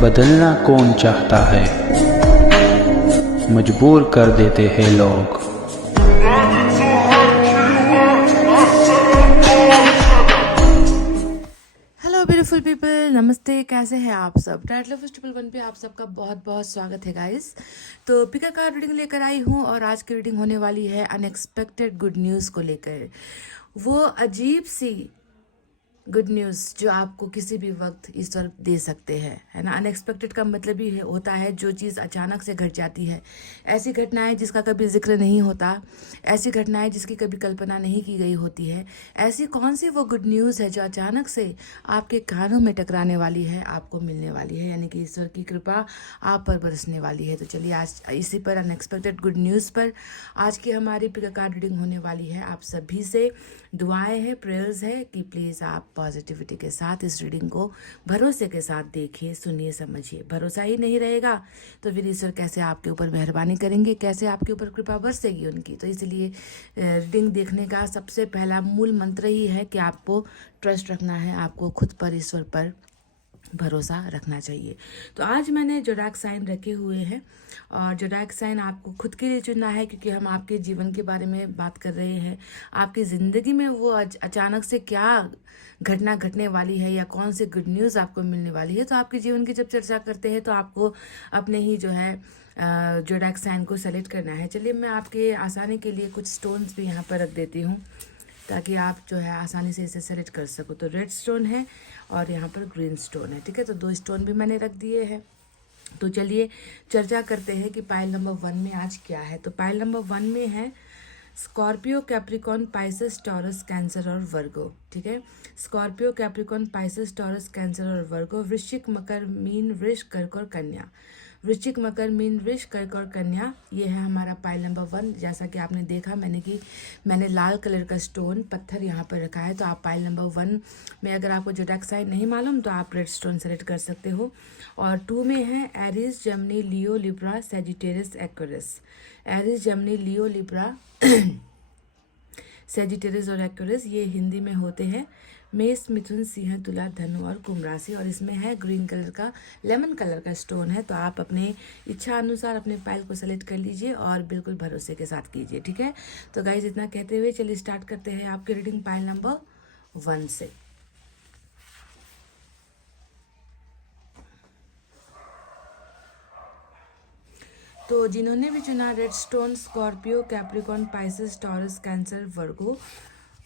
बदलना कौन चाहता है, मजबूर कर देते हैं लोग। हेलो ब्यूटीफुल पीपल, नमस्ते। कैसे हैं आप सब? टाइटल फेस्टिवल 1 पे आप सबका बहुत बहुत स्वागत है गाइस। तो पिका कार्ड रीडिंग लेकर आई हूँ और आज की रीडिंग होने वाली है अनएक्सपेक्टेड गुड न्यूज़ को लेकर। वो अजीब सी गुड न्यूज़ जो आपको किसी भी वक्त ईश्वर दे सकते हैं, है ना। अनएक्सपेक्टेड का मतलब ही होता है जो चीज़ अचानक से घट जाती है। ऐसी घटनाएं जिसका कभी जिक्र नहीं होता, ऐसी घटनाएं जिसकी कभी कल्पना नहीं की गई होती है। ऐसी कौन सी वो गुड न्यूज़ है जो अचानक से आपके कानों में टकराने वाली है, आपको मिलने वाली है, यानी कि ईश्वर की कृपा आप पर बरसने वाली है। तो चलिए आज इसी पर, अनएक्सपेक्टेड गुड न्यूज़ पर आज की हमारी पिका कार्ड रीडिंग होने वाली है। आप सभी से दुआएं हैं, प्रेयर्स है कि प्लीज़ आप पॉजिटिविटी के साथ इस रीडिंग को भरोसे के साथ देखिए, सुनिए, समझिए। भरोसा ही नहीं रहेगा तो फिर ईश्वर कैसे आपके ऊपर मेहरबानी करेंगे, कैसे आपके ऊपर कृपा बरसेगी उनकी। तो इसलिए रीडिंग देखने का सबसे पहला मूल मंत्र ही है कि आपको ट्रस्ट रखना है, आपको खुद पर, ईश्वर पर भरोसा रखना चाहिए। तो आज मैंने जोडाक साइन रखे हुए हैं और जोडाक साइन आपको खुद के लिए चुनना है, क्योंकि हम आपके जीवन के बारे में बात कर रहे हैं। आपकी ज़िंदगी में वो अचानक से क्या घटना घटने वाली है या कौन सी गुड न्यूज़ आपको मिलने वाली है। तो आपके जीवन की जब चर्चा करते हैं तो आपको अपने ही जो है जोडाक साइन को सेलेक्ट करना है। चलिए मैं आपके आसानी के लिए कुछ स्टोन्स भी यहाँ पर रख देती हूँ ताकि आप जो है आसानी से इसे सेलेक्ट कर सको। तो रेड स्टोन है और यहाँ पर ग्रीन स्टोन है, ठीक है। तो 2 स्टोन भी मैंने रख दिए हैं। तो चलिए चर्चा करते हैं कि पाइल नंबर 1 में आज क्या है। तो पाइल नंबर 1 में है Scorpio, Capricorn, Pisces, Taurus, cancer और वर्गो, ठीक है। Scorpio, Capricorn, Pisces, Taurus, cancer और वर्गो। वृश्चिक, मकर, मीन, वृष, कर्क और कन्या। वृश्चिक, मकर, मीन, वृष, कर्क और कन्या, ये है हमारा पाइल नंबर 1। जैसा कि आपने देखा मैंने लाल कलर का स्टोन पत्थर यहाँ पर रखा है। तो आप पाइल नंबर 1 में अगर आपको जोडाक साइन नहीं मालूम तो आप रेड स्टोन सेलेक्ट कर सकते हो। और 2 में है एरीज, जमनी, लियो, लिब्रा, सेजिटेरियस, एक्वेरियस। एरीज, जमनी, लियो, लिब्रा, सेजिटेरियस और एक्वेरियस ये हिंदी में होते हैं मेष, मिथुन, सिंह, तुला, धनु और कुंभ राशि। और इसमें है ग्रीन कलर का, लेमन कलर का स्टोन है। तो आप अपने इच्छा अनुसार अपने पाइल को सेलेक्ट कर लीजिए और बिल्कुल भरोसे के साथ कीजिए, ठीक है। तो गाइज इतना कहते हुए चलिए स्टार्ट करते हैं आपकी रीडिंग पाइल नंबर 1 से। तो जिन्होंने भी चुना red stone, Scorpio, Capricorn, Pisces, Taurus, Cancer, Virgo,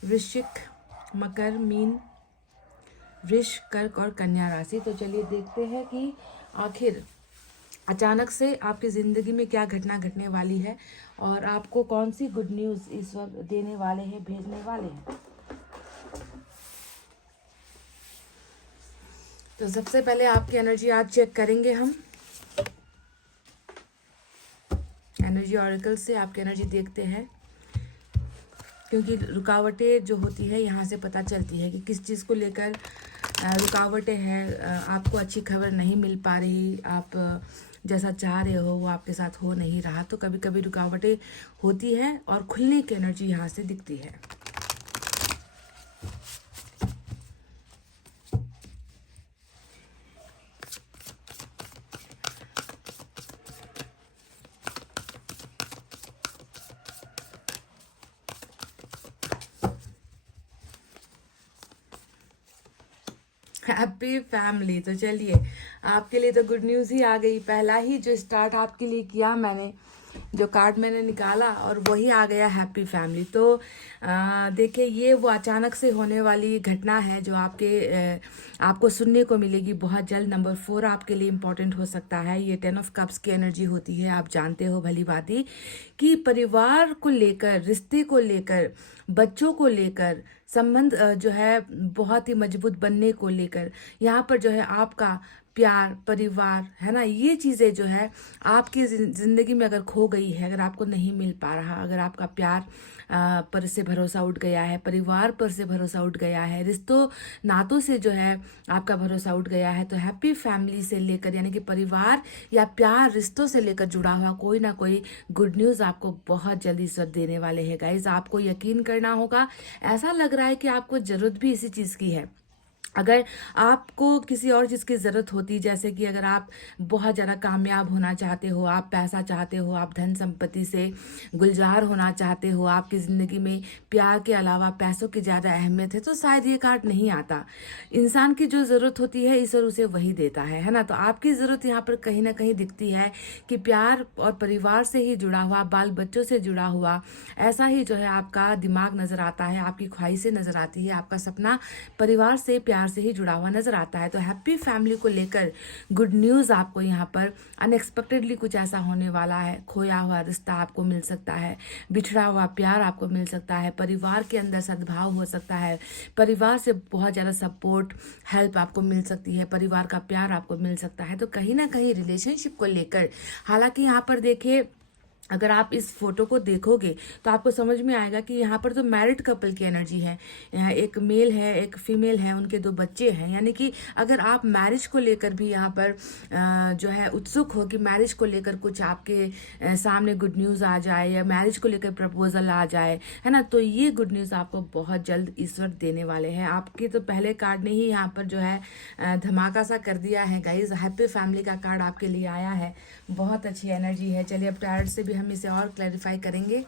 वृश्चिक, मकर, मीन, वृष, कर्क और कन्या राशि। तो चलिए देखते हैं कि आखिर अचानक से आपकी ज़िंदगी में क्या घटना घटने वाली है और आपको कौन सी गुड न्यूज़ इस वक्त देने वाले हैं, भेजने वाले हैं। तो सबसे पहले आपकी एनर्जी आज चेक करेंगे हम। एनर्जी ऑरेकल से आपकी एनर्जी देखते हैं, क्योंकि रुकावटें जो होती है यहाँ से पता चलती है कि किस चीज़ को लेकर रुकावटें हैं। आपको अच्छी खबर नहीं मिल पा रही, आप जैसा चाह रहे हो वो आपके साथ हो नहीं रहा। तो कभी कभी रुकावटें होती है और खुलने की एनर्जी यहाँ से दिखती है। Happy family. तो चलिए आपके लिए तो गुड न्यूज़ ही आ गई। पहला ही जो स्टार्ट आपके लिए किया मैंने, जो कार्ड मैंने निकाला और वही आ गया हैप्पी फैमिली। तो देखिए ये वो अचानक से होने वाली घटना है जो आपको सुनने को मिलेगी बहुत जल्द। नंबर 4 आपके लिए इम्पोर्टेंट हो सकता है। ये 10 ऑफ कप्स की एनर्जी होती है। आप जानते हो भली भांति कि परिवार को लेकर, रिश्ते को लेकर, बच्चों को लेकर, संबंध जो है बहुत ही मजबूत बनने को लेकर, यहाँ पर जो है आपका प्यार, परिवार, है ना, ये चीज़ें जो है आपकी ज़िंदगी में अगर खो गई है, अगर आपको नहीं मिल पा रहा, अगर आपका प्यार पर से भरोसा उठ गया है, परिवार पर से भरोसा उठ गया है, रिश्तों नातों से जो है आपका भरोसा उठ गया है, तो हैप्पी फैमिली से लेकर, यानी कि परिवार या प्यार, रिश्तों से लेकर जुड़ा हुआ कोई ना कोई गुड न्यूज़ आपको बहुत जल्दी इस वक्त देने वाले हैं गाइज। आपको यकीन करना होगा। ऐसा लग रहा है कि आपको ज़रूरत भी इसी चीज़ की है। अगर आपको किसी और चीज़ की ज़रूरत होती, जैसे कि अगर आप बहुत ज़्यादा कामयाब होना चाहते हो, आप पैसा चाहते हो, आप धन संपत्ति से गुलजार होना चाहते हो, आपकी ज़िंदगी में प्यार के अलावा पैसों की ज़्यादा अहमियत है, तो शायद ये कार्ड नहीं आता। इंसान की जो ज़रूरत होती है ईश्वर उसे वही देता है ना। तो आपकी ज़रूरत यहाँ पर कहीं ना कहीं दिखती है कि प्यार और परिवार से ही जुड़ा हुआ, बाल बच्चों से जुड़ा हुआ ऐसा ही जो है आपका दिमाग नज़र आता है, आपकी ख्वाहिशें नज़र आती है, आपका सपना परिवार से प्यार से ही जुड़ा हुआ नजर आता है। तो हैप्पी फैमिली को लेकर गुड न्यूज़ आपको यहाँ पर अनएक्सपेक्टेडली कुछ ऐसा होने वाला है। खोया हुआ रिश्ता आपको मिल सकता है, बिछड़ा हुआ प्यार आपको मिल सकता है, परिवार के अंदर सद्भाव हो सकता है, परिवार से बहुत ज़्यादा सपोर्ट हेल्प आपको मिल सकती है, परिवार का प्यार आपको मिल सकता है। तो कहीं ना कहीं रिलेशनशिप को लेकर, हालांकि यहाँ पर देखिए अगर आप इस फोटो को देखोगे तो आपको समझ में आएगा कि यहाँ पर तो मैरिड कपल की एनर्जी है। यहाँ एक मेल है, एक फीमेल है, उनके 2 बच्चे हैं। यानी कि अगर आप मैरिज को लेकर भी यहाँ पर जो है उत्सुक हो कि मैरिज को लेकर कुछ आपके सामने गुड न्यूज़ आ जाए या मैरिज को लेकर प्रपोजल आ जाए, है ना, तो ये गुड न्यूज़ आपको बहुत जल्द ईश्वर देने वाले हैं। आपके तो पहले कार्ड ने ही यहाँ पर जो है धमाका सा कर दिया है गाइज। हैप्पी फैमिली का कार्ड आपके लिए आया है, बहुत अच्छी एनर्जी है। चलिए अब टैरोट से भी हम इसे और क्लैरिफाई करेंगे।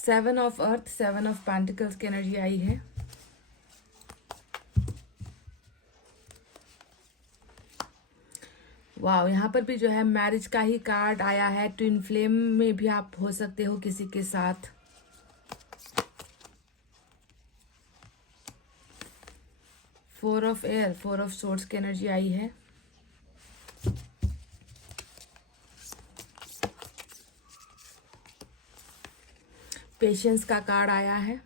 7 ऑफ अर्थ, 7 ऑफ पेंटिकल्स की एनर्जी आई है। वाह, यहाँ पर भी जो है मैरिज का ही कार्ड आया है। ट्विन फ्लेम में भी आप हो सकते हो किसी के साथ। Four of air, 4 of swords की एनर्जी आई है। पेशेंस का कार्ड आया है।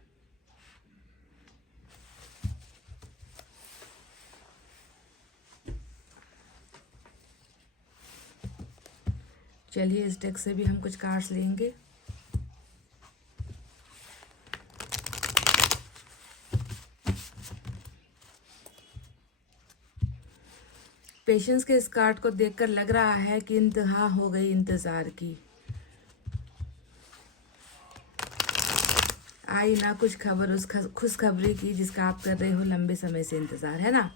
चलिए इस डेक से भी हम कुछ कार्ड्स लेंगे। पेशेंस के इस कार्ड को देखकर लग रहा है कि इंतहा हो गई इंतजार की। आई ना कुछ खबर उस खुशखबरी की जिसका आप कर रहे हो लंबे समय से इंतजार, है ना।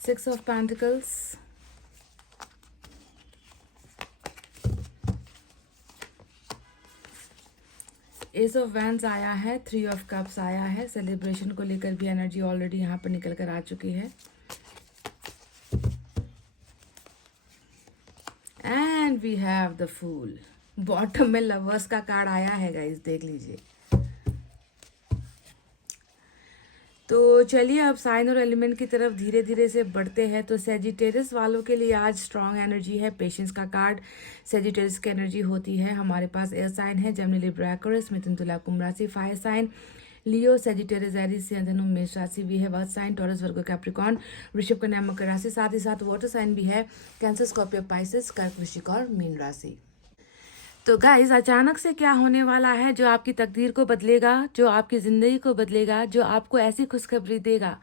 Six of Pentacles, S of wands आया है, 3 ऑफ कप्स आया है। सेलिब्रेशन को लेकर भी एनर्जी ऑलरेडी यहाँ पर निकल कर आ चुकी है। And we have the fool. Bottom में लवर्स का कार्ड आया है गाइस, देख लीजिए। तो चलिए अब साइन और एलिमेंट की तरफ धीरे धीरे से बढ़ते हैं। तो सेजिटेरियस वालों के लिए आज स्ट्रॉन्ग एनर्जी है। पेशेंस का कार्ड सेजिटेरियस की एनर्जी होती है। हमारे पास एयर साइन है, जेमिनी, लिब्रा, एक्वेरियस, मिथुन, तुला, कुंभ राशि। फायर साइन लियो, सेजिटेरियस, एरीज, धनु, मेष राशि भी है। Worth sign Taurus, Virgo, Capricorn, वृषभ, कन्या, मकर राशि। साथ ही साथ वाटर साइन भी है, कैंसर, स्कॉर्पियो, पाइसेस, कर्क, वृश्चिक और मीन राशि। तो गाइज अचानक से क्या होने वाला है जो आपकी तकदीर को बदलेगा, जो आपकी ज़िंदगी को बदलेगा, जो आपको ऐसी खुशखबरी देगा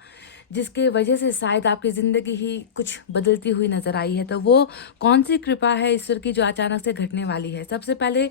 जिसके वजह से शायद आपकी ज़िंदगी ही कुछ बदलती हुई नज़र आई है। तो वो कौन सी कृपा है ईश्वर की जो अचानक से घटने वाली है। सबसे पहले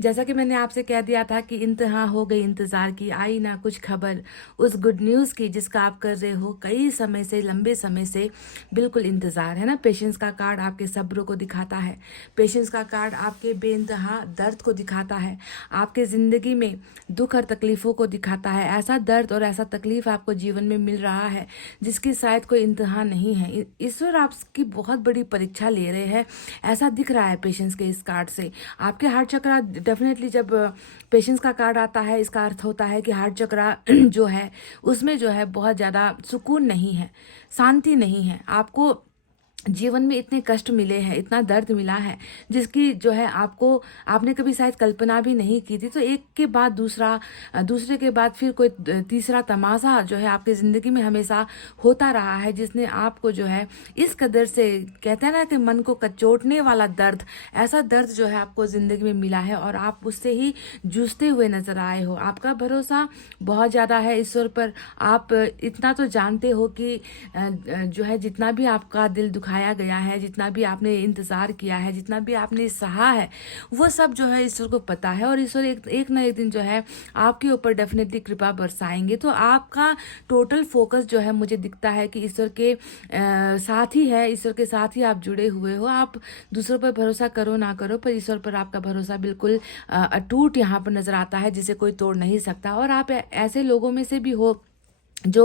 जैसा कि मैंने आपसे कह दिया था कि इंतहा हो गई इंतज़ार की, आई ना कुछ खबर उस गुड न्यूज़ की जिसका आप कर रहे हो कई समय से, लंबे समय से बिल्कुल इंतज़ार, है ना। पेशेंस का कार्ड आपके सब्र को दिखाता है। पेशेंस का कार्ड आपके बेइंतहा दर्द को दिखाता है, आपके ज़िंदगी में दुख और तकलीफ़ों को दिखाता है। ऐसा दर्द और ऐसा तकलीफ़ आपको जीवन में मिल रहा है जिसकी शायद कोई इम्तिहान नहीं है। ईश्वर आपकी बहुत बड़ी परीक्षा ले रहे हैं, ऐसा दिख रहा है पेशेंस के इस कार्ड से। आपके हार्ट चक्रा डेफिनेटली, जब पेशेंस का कार्ड आता है इसका अर्थ होता है कि हार्ट चक्रा जो है उसमें जो है बहुत ज़्यादा सुकून नहीं है, शांति नहीं है। आपको जीवन में इतने कष्ट मिले हैं, इतना दर्द मिला है जिसकी जो है आपने कभी शायद कल्पना भी नहीं की थी। तो एक के बाद दूसरा, दूसरे के बाद फिर कोई तीसरा तमाशा जो है आपकी ज़िंदगी में हमेशा होता रहा है, जिसने आपको जो है इस कदर से, कहते हैं ना कि मन को कचोटने वाला दर्द, ऐसा दर्द जो है आपको ज़िंदगी में मिला है और आप उससे ही जूझते हुए नजर आए हो। आपका भरोसा बहुत ज़्यादा है ईश्वर पर। आप इतना तो जानते हो कि जो है जितना भी आपका दिल दुखाया गया है, जितना भी आपने इंतज़ार किया है, जितना भी आपने सहा है, वो सब जो है ईश्वर को पता है और ईश्वर एक ना एक दिन जो है आपके ऊपर डेफिनेटली कृपा बरसाएंगे। तो आपका टोटल फोकस जो है मुझे दिखता है कि ईश्वर के साथ ही है, ईश्वर के साथ ही आप जुड़े हुए हो। आप दूसरों पर भरोसा करो ना करो, पर ईश्वर पर आपका भरोसा बिल्कुल अटूट यहाँ पर नजर आता है, जिसे कोई तोड़ नहीं सकता। और आप ऐसे लोगों में से भी हो जो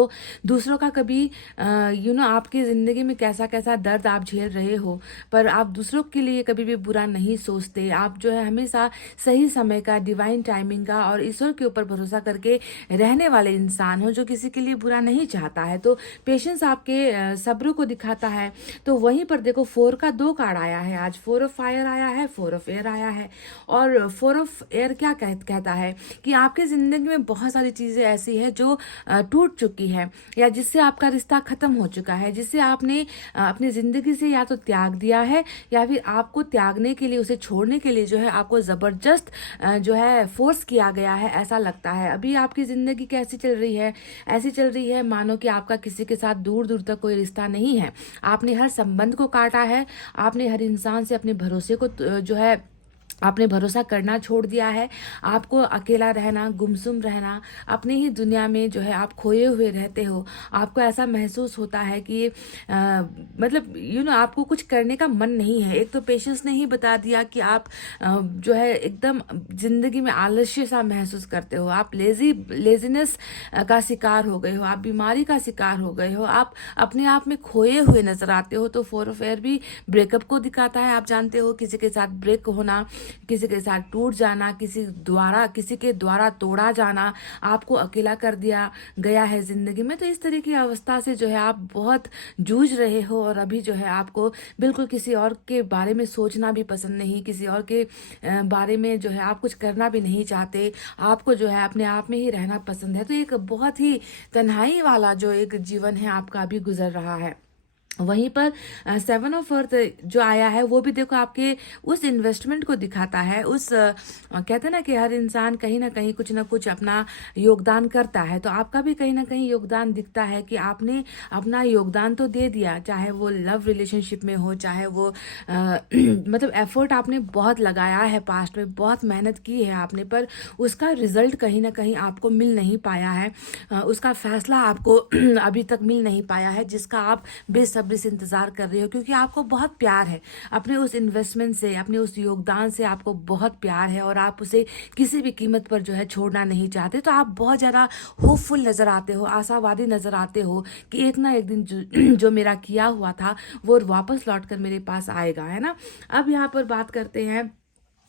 दूसरों का कभी आपकी ज़िंदगी में कैसा कैसा दर्द आप झेल रहे हो, पर आप दूसरों के लिए कभी भी बुरा नहीं सोचते। आप जो है हमेशा सही समय का, डिवाइन टाइमिंग का और ईश्वर के ऊपर भरोसा करके रहने वाले इंसान हो, जो किसी के लिए बुरा नहीं चाहता है। तो पेशेंस आपके सब्र को दिखाता है। तो वहीं पर देखो 4 का 2 कार्ड आया है आज, 4 ऑफ फायर आया है, 4 ऑफ एयर आया है। और 4 ऑफ एयर क्या कहता है कि आपके ज़िंदगी में बहुत सारी चीज़ें ऐसी है जो टूट चुकी है, या जिससे आपका रिश्ता खत्म हो चुका है, जिससे आपने अपनी जिंदगी से या तो त्याग दिया है, या फिर आपको त्यागने के लिए, उसे छोड़ने के लिए जो है आपको जबरदस्त जो है फोर्स किया गया है, ऐसा लगता है। अभी आपकी जिंदगी कैसी चल रही है? ऐसी चल रही है मानो कि आपका किसी के साथ दूर दूर तक कोई रिश्ता नहीं है। आपने हर संबंध को काटा है, आपने हर इंसान से अपने भरोसे को जो है आपने भरोसा करना छोड़ दिया है। आपको अकेला रहना, गुमसुम रहना, अपने ही दुनिया में जो है आप खोए हुए रहते हो। आपको ऐसा महसूस होता है कि मतलब आपको कुछ करने का मन नहीं है। एक तो पेशेंस ने ही बता दिया कि आप जो है एकदम जिंदगी में आलस्य सा महसूस करते हो। आप लेजीनेस का शिकार हो गए हो, आप बीमारी का शिकार हो गए हो, आप अपने आप में खोए हुए नजर आते हो। तो 4 ऑफ एयर भी ब्रेकअप को दिखाता है। आप जानते हो किसी के साथ ब्रेक होना, किसी के साथ टूट जाना, किसी के द्वारा तोड़ा जाना, आपको अकेला कर दिया गया है जिंदगी में। तो इस तरह की अवस्था से जो है आप बहुत जूझ रहे हो और अभी जो है आपको बिल्कुल किसी और के बारे में सोचना भी पसंद नहीं, किसी और के बारे में जो है आप कुछ करना भी नहीं चाहते। आपको जो है अपने आप में ही रहना पसंद है। तो एक बहुत ही तन्हाई वाला जो एक जीवन है आपका अभी गुजर रहा है। वहीं पर 7 ऑफ अर्थ जो आया है वो भी देखो आपके उस इन्वेस्टमेंट को दिखाता है। उस कहते हैं ना कि हर इंसान कहीं ना कहीं कुछ ना कुछ अपना योगदान करता है। तो आपका भी कहीं ना कहीं योगदान दिखता है कि आपने अपना योगदान तो दे दिया, चाहे वो लव रिलेशनशिप में हो, चाहे वो मतलब एफर्ट आपने बहुत लगाया है, पास्ट में बहुत मेहनत की है आपने, पर उसका रिजल्ट कहीं ना कहीं आपको मिल नहीं पाया है। उसका फैसला आपको अभी तक मिल नहीं पाया है, जिसका आप बेसब्री से इंतजार कर रहे हो, क्योंकि आपको बहुत प्यार है अपने उस इन्वेस्टमेंट से, अपने उस योगदान से आपको बहुत प्यार है और आप उसे किसी भी कीमत पर जो है छोड़ना नहीं चाहते। तो आप बहुत ज़्यादा होपफुल नज़र आते हो, आशावादी नज़र आते हो कि एक ना एक दिन जो मेरा किया हुआ था वो वापस लौट कर मेरे पास आएगा, है ना। अब यहाँ पर बात करते हैं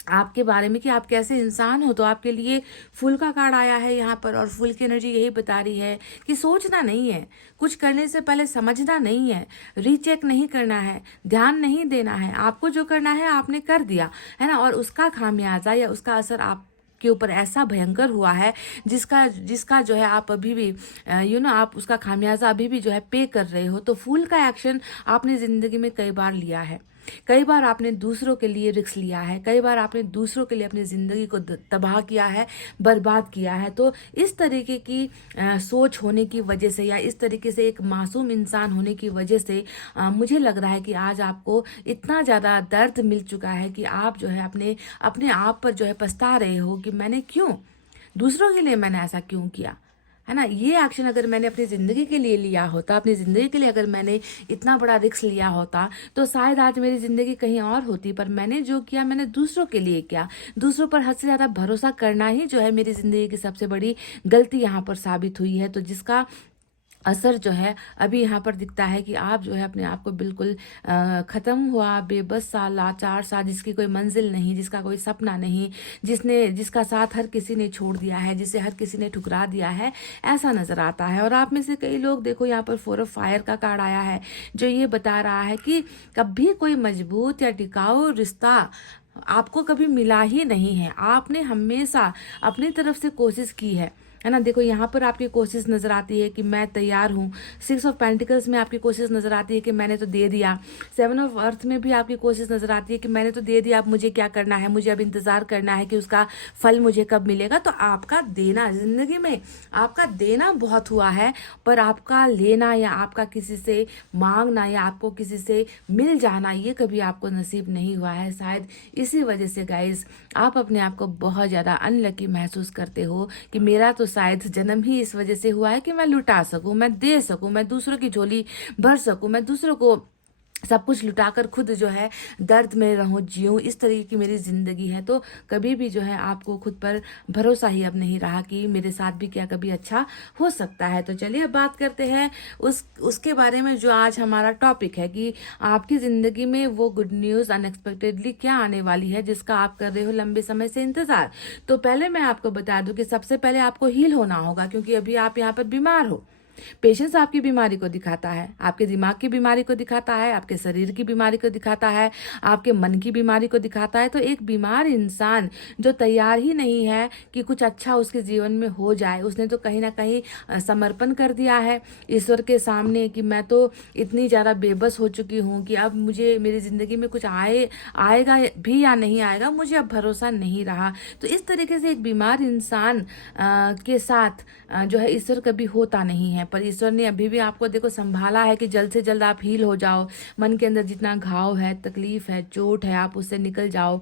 आपके बारे में कि आप कैसे इंसान हो। तो आपके लिए फूल का कार्ड आया है यहाँ पर, और फूल की एनर्जी यही बता रही है कि सोचना नहीं है, कुछ करने से पहले समझना नहीं है, रीचेक नहीं करना है, ध्यान नहीं देना है। आपको जो करना है आपने कर दिया, है ना, और उसका खामियाजा या उसका असर आप के ऊपर ऐसा भयंकर हुआ है जिसका जो है आप अभी भी आप उसका खामियाजा अभी भी जो है पे कर रहे हो। तो फूल का एक्शन आपने जिंदगी में कई बार लिया है, कई बार आपने दूसरों के लिए रिस्क लिया है, कई बार आपने दूसरों के लिए अपनी ज़िंदगी को तबाह किया है, बर्बाद किया है। तो इस तरीके की सोच होने की वजह से, या इस तरीके से एक मासूम इंसान होने की वजह से मुझे लग रहा है कि आज आपको इतना ज़्यादा दर्द मिल चुका है कि आप जो है अपने आप पर जो है पछता रहे हो कि मैंने क्यों, दूसरों के लिए मैंने ऐसा क्यों किया, है ना। ये एक्शन अगर मैंने अपनी ज़िंदगी के लिए लिया होता, अपनी ज़िंदगी के लिए अगर मैंने इतना बड़ा रिस्क लिया होता, तो शायद आज मेरी ज़िंदगी कहीं और होती। पर मैंने जो किया मैंने दूसरों के लिए किया। दूसरों पर हद से ज़्यादा भरोसा करना ही जो है मेरी ज़िंदगी की सबसे बड़ी गलती यहाँ पर साबित हुई है। तो जिसका असर जो है अभी यहाँ पर दिखता है कि आप जो है अपने आप को बिल्कुल ख़त्म हुआ, बेबस सा, लाचार सा, जिसकी कोई मंजिल नहीं, जिसका कोई सपना नहीं, जिसका साथ हर किसी ने छोड़ दिया है, जिसे हर किसी ने ठुकरा दिया है, ऐसा नज़र आता है। और आप में से कई लोग देखो यहाँ पर 4 ऑफ फायर का कार्ड आया है, जो ये बता रहा है कि कभी कोई मजबूत या टिकाऊ रिश्ता आपको कभी मिला ही नहीं है। आपने हमेशा अपनी तरफ से कोशिश की है ना। देखो यहाँ पर आपकी कोशिश नजर आती है कि मैं तैयार हूँ। 6 ऑफ पेंटिकल्स में आपकी कोशिश नजर आती है कि मैंने तो दे दिया। 7 ऑफ अर्थ में भी आपकी कोशिश नजर आती है कि मैंने तो दे दिया, अब मुझे क्या करना है, मुझे अब इंतजार करना है कि उसका फल मुझे कब मिलेगा। तो आपका देना जिंदगी में, आपका देना बहुत हुआ है, पर आपका लेना या आपका किसी से मांगना या आपको किसी से मिल जाना, ये कभी आपको नसीब नहीं हुआ है। शायद इसी वजह से गाइज आप अपने आप को बहुत ज्यादा अनलकी महसूस करते हो कि मेरा तो शायद जन्म ही इस वजह से हुआ है कि मैं लुटा सकूं, मैं दे सकूं, मैं दूसरों की झोली भर सकूं, मैं दूसरों को सब कुछ लुटाकर खुद जो है दर्द में रहूं, जीऊं, इस तरीके की मेरी जिंदगी है। तो कभी भी जो है आपको खुद पर भरोसा ही अब नहीं रहा कि मेरे साथ भी क्या कभी अच्छा हो सकता है। तो चलिए अब बात करते हैं उसके बारे में जो आज हमारा टॉपिक है कि आपकी जिंदगी में वो गुड न्यूज अनएक्सपेक्टेडली क्या आने वाली है जिसका आप कर रहे हो लंबे समय से इंतजार। तो पहले मैं आपको बता दूं कि सबसे पहले आपको हील होना होगा, क्योंकि अभी आप यहाँ पर बीमार हो। पेशेंस आपकी बीमारी को दिखाता है, आपके दिमाग की बीमारी को दिखाता है, आपके शरीर की बीमारी को दिखाता है, आपके मन की बीमारी को दिखाता है। तो एक बीमार इंसान जो तैयार ही नहीं है कि कुछ अच्छा उसके जीवन में हो जाए, उसने तो कहीं ना कहीं समर्पण कर दिया है ईश्वर के सामने कि मैं तो इतनी ज़्यादा बेबस हो चुकी हूँ कि अब मुझे मेरी ज़िंदगी में कुछ आएगा भी या नहीं आएगा, मुझे अब भरोसा नहीं रहा। तो इस तरीके से एक बीमार इंसान के साथ जो है ईश्वर कभी होता नहीं है, पर ईश्वर ने अभी भी आपको देखो संभाला है कि जल्द से जल्द आप हील हो जाओ। मन के अंदर जितना घाव है, तकलीफ है, चोट है, आप उससे निकल जाओ।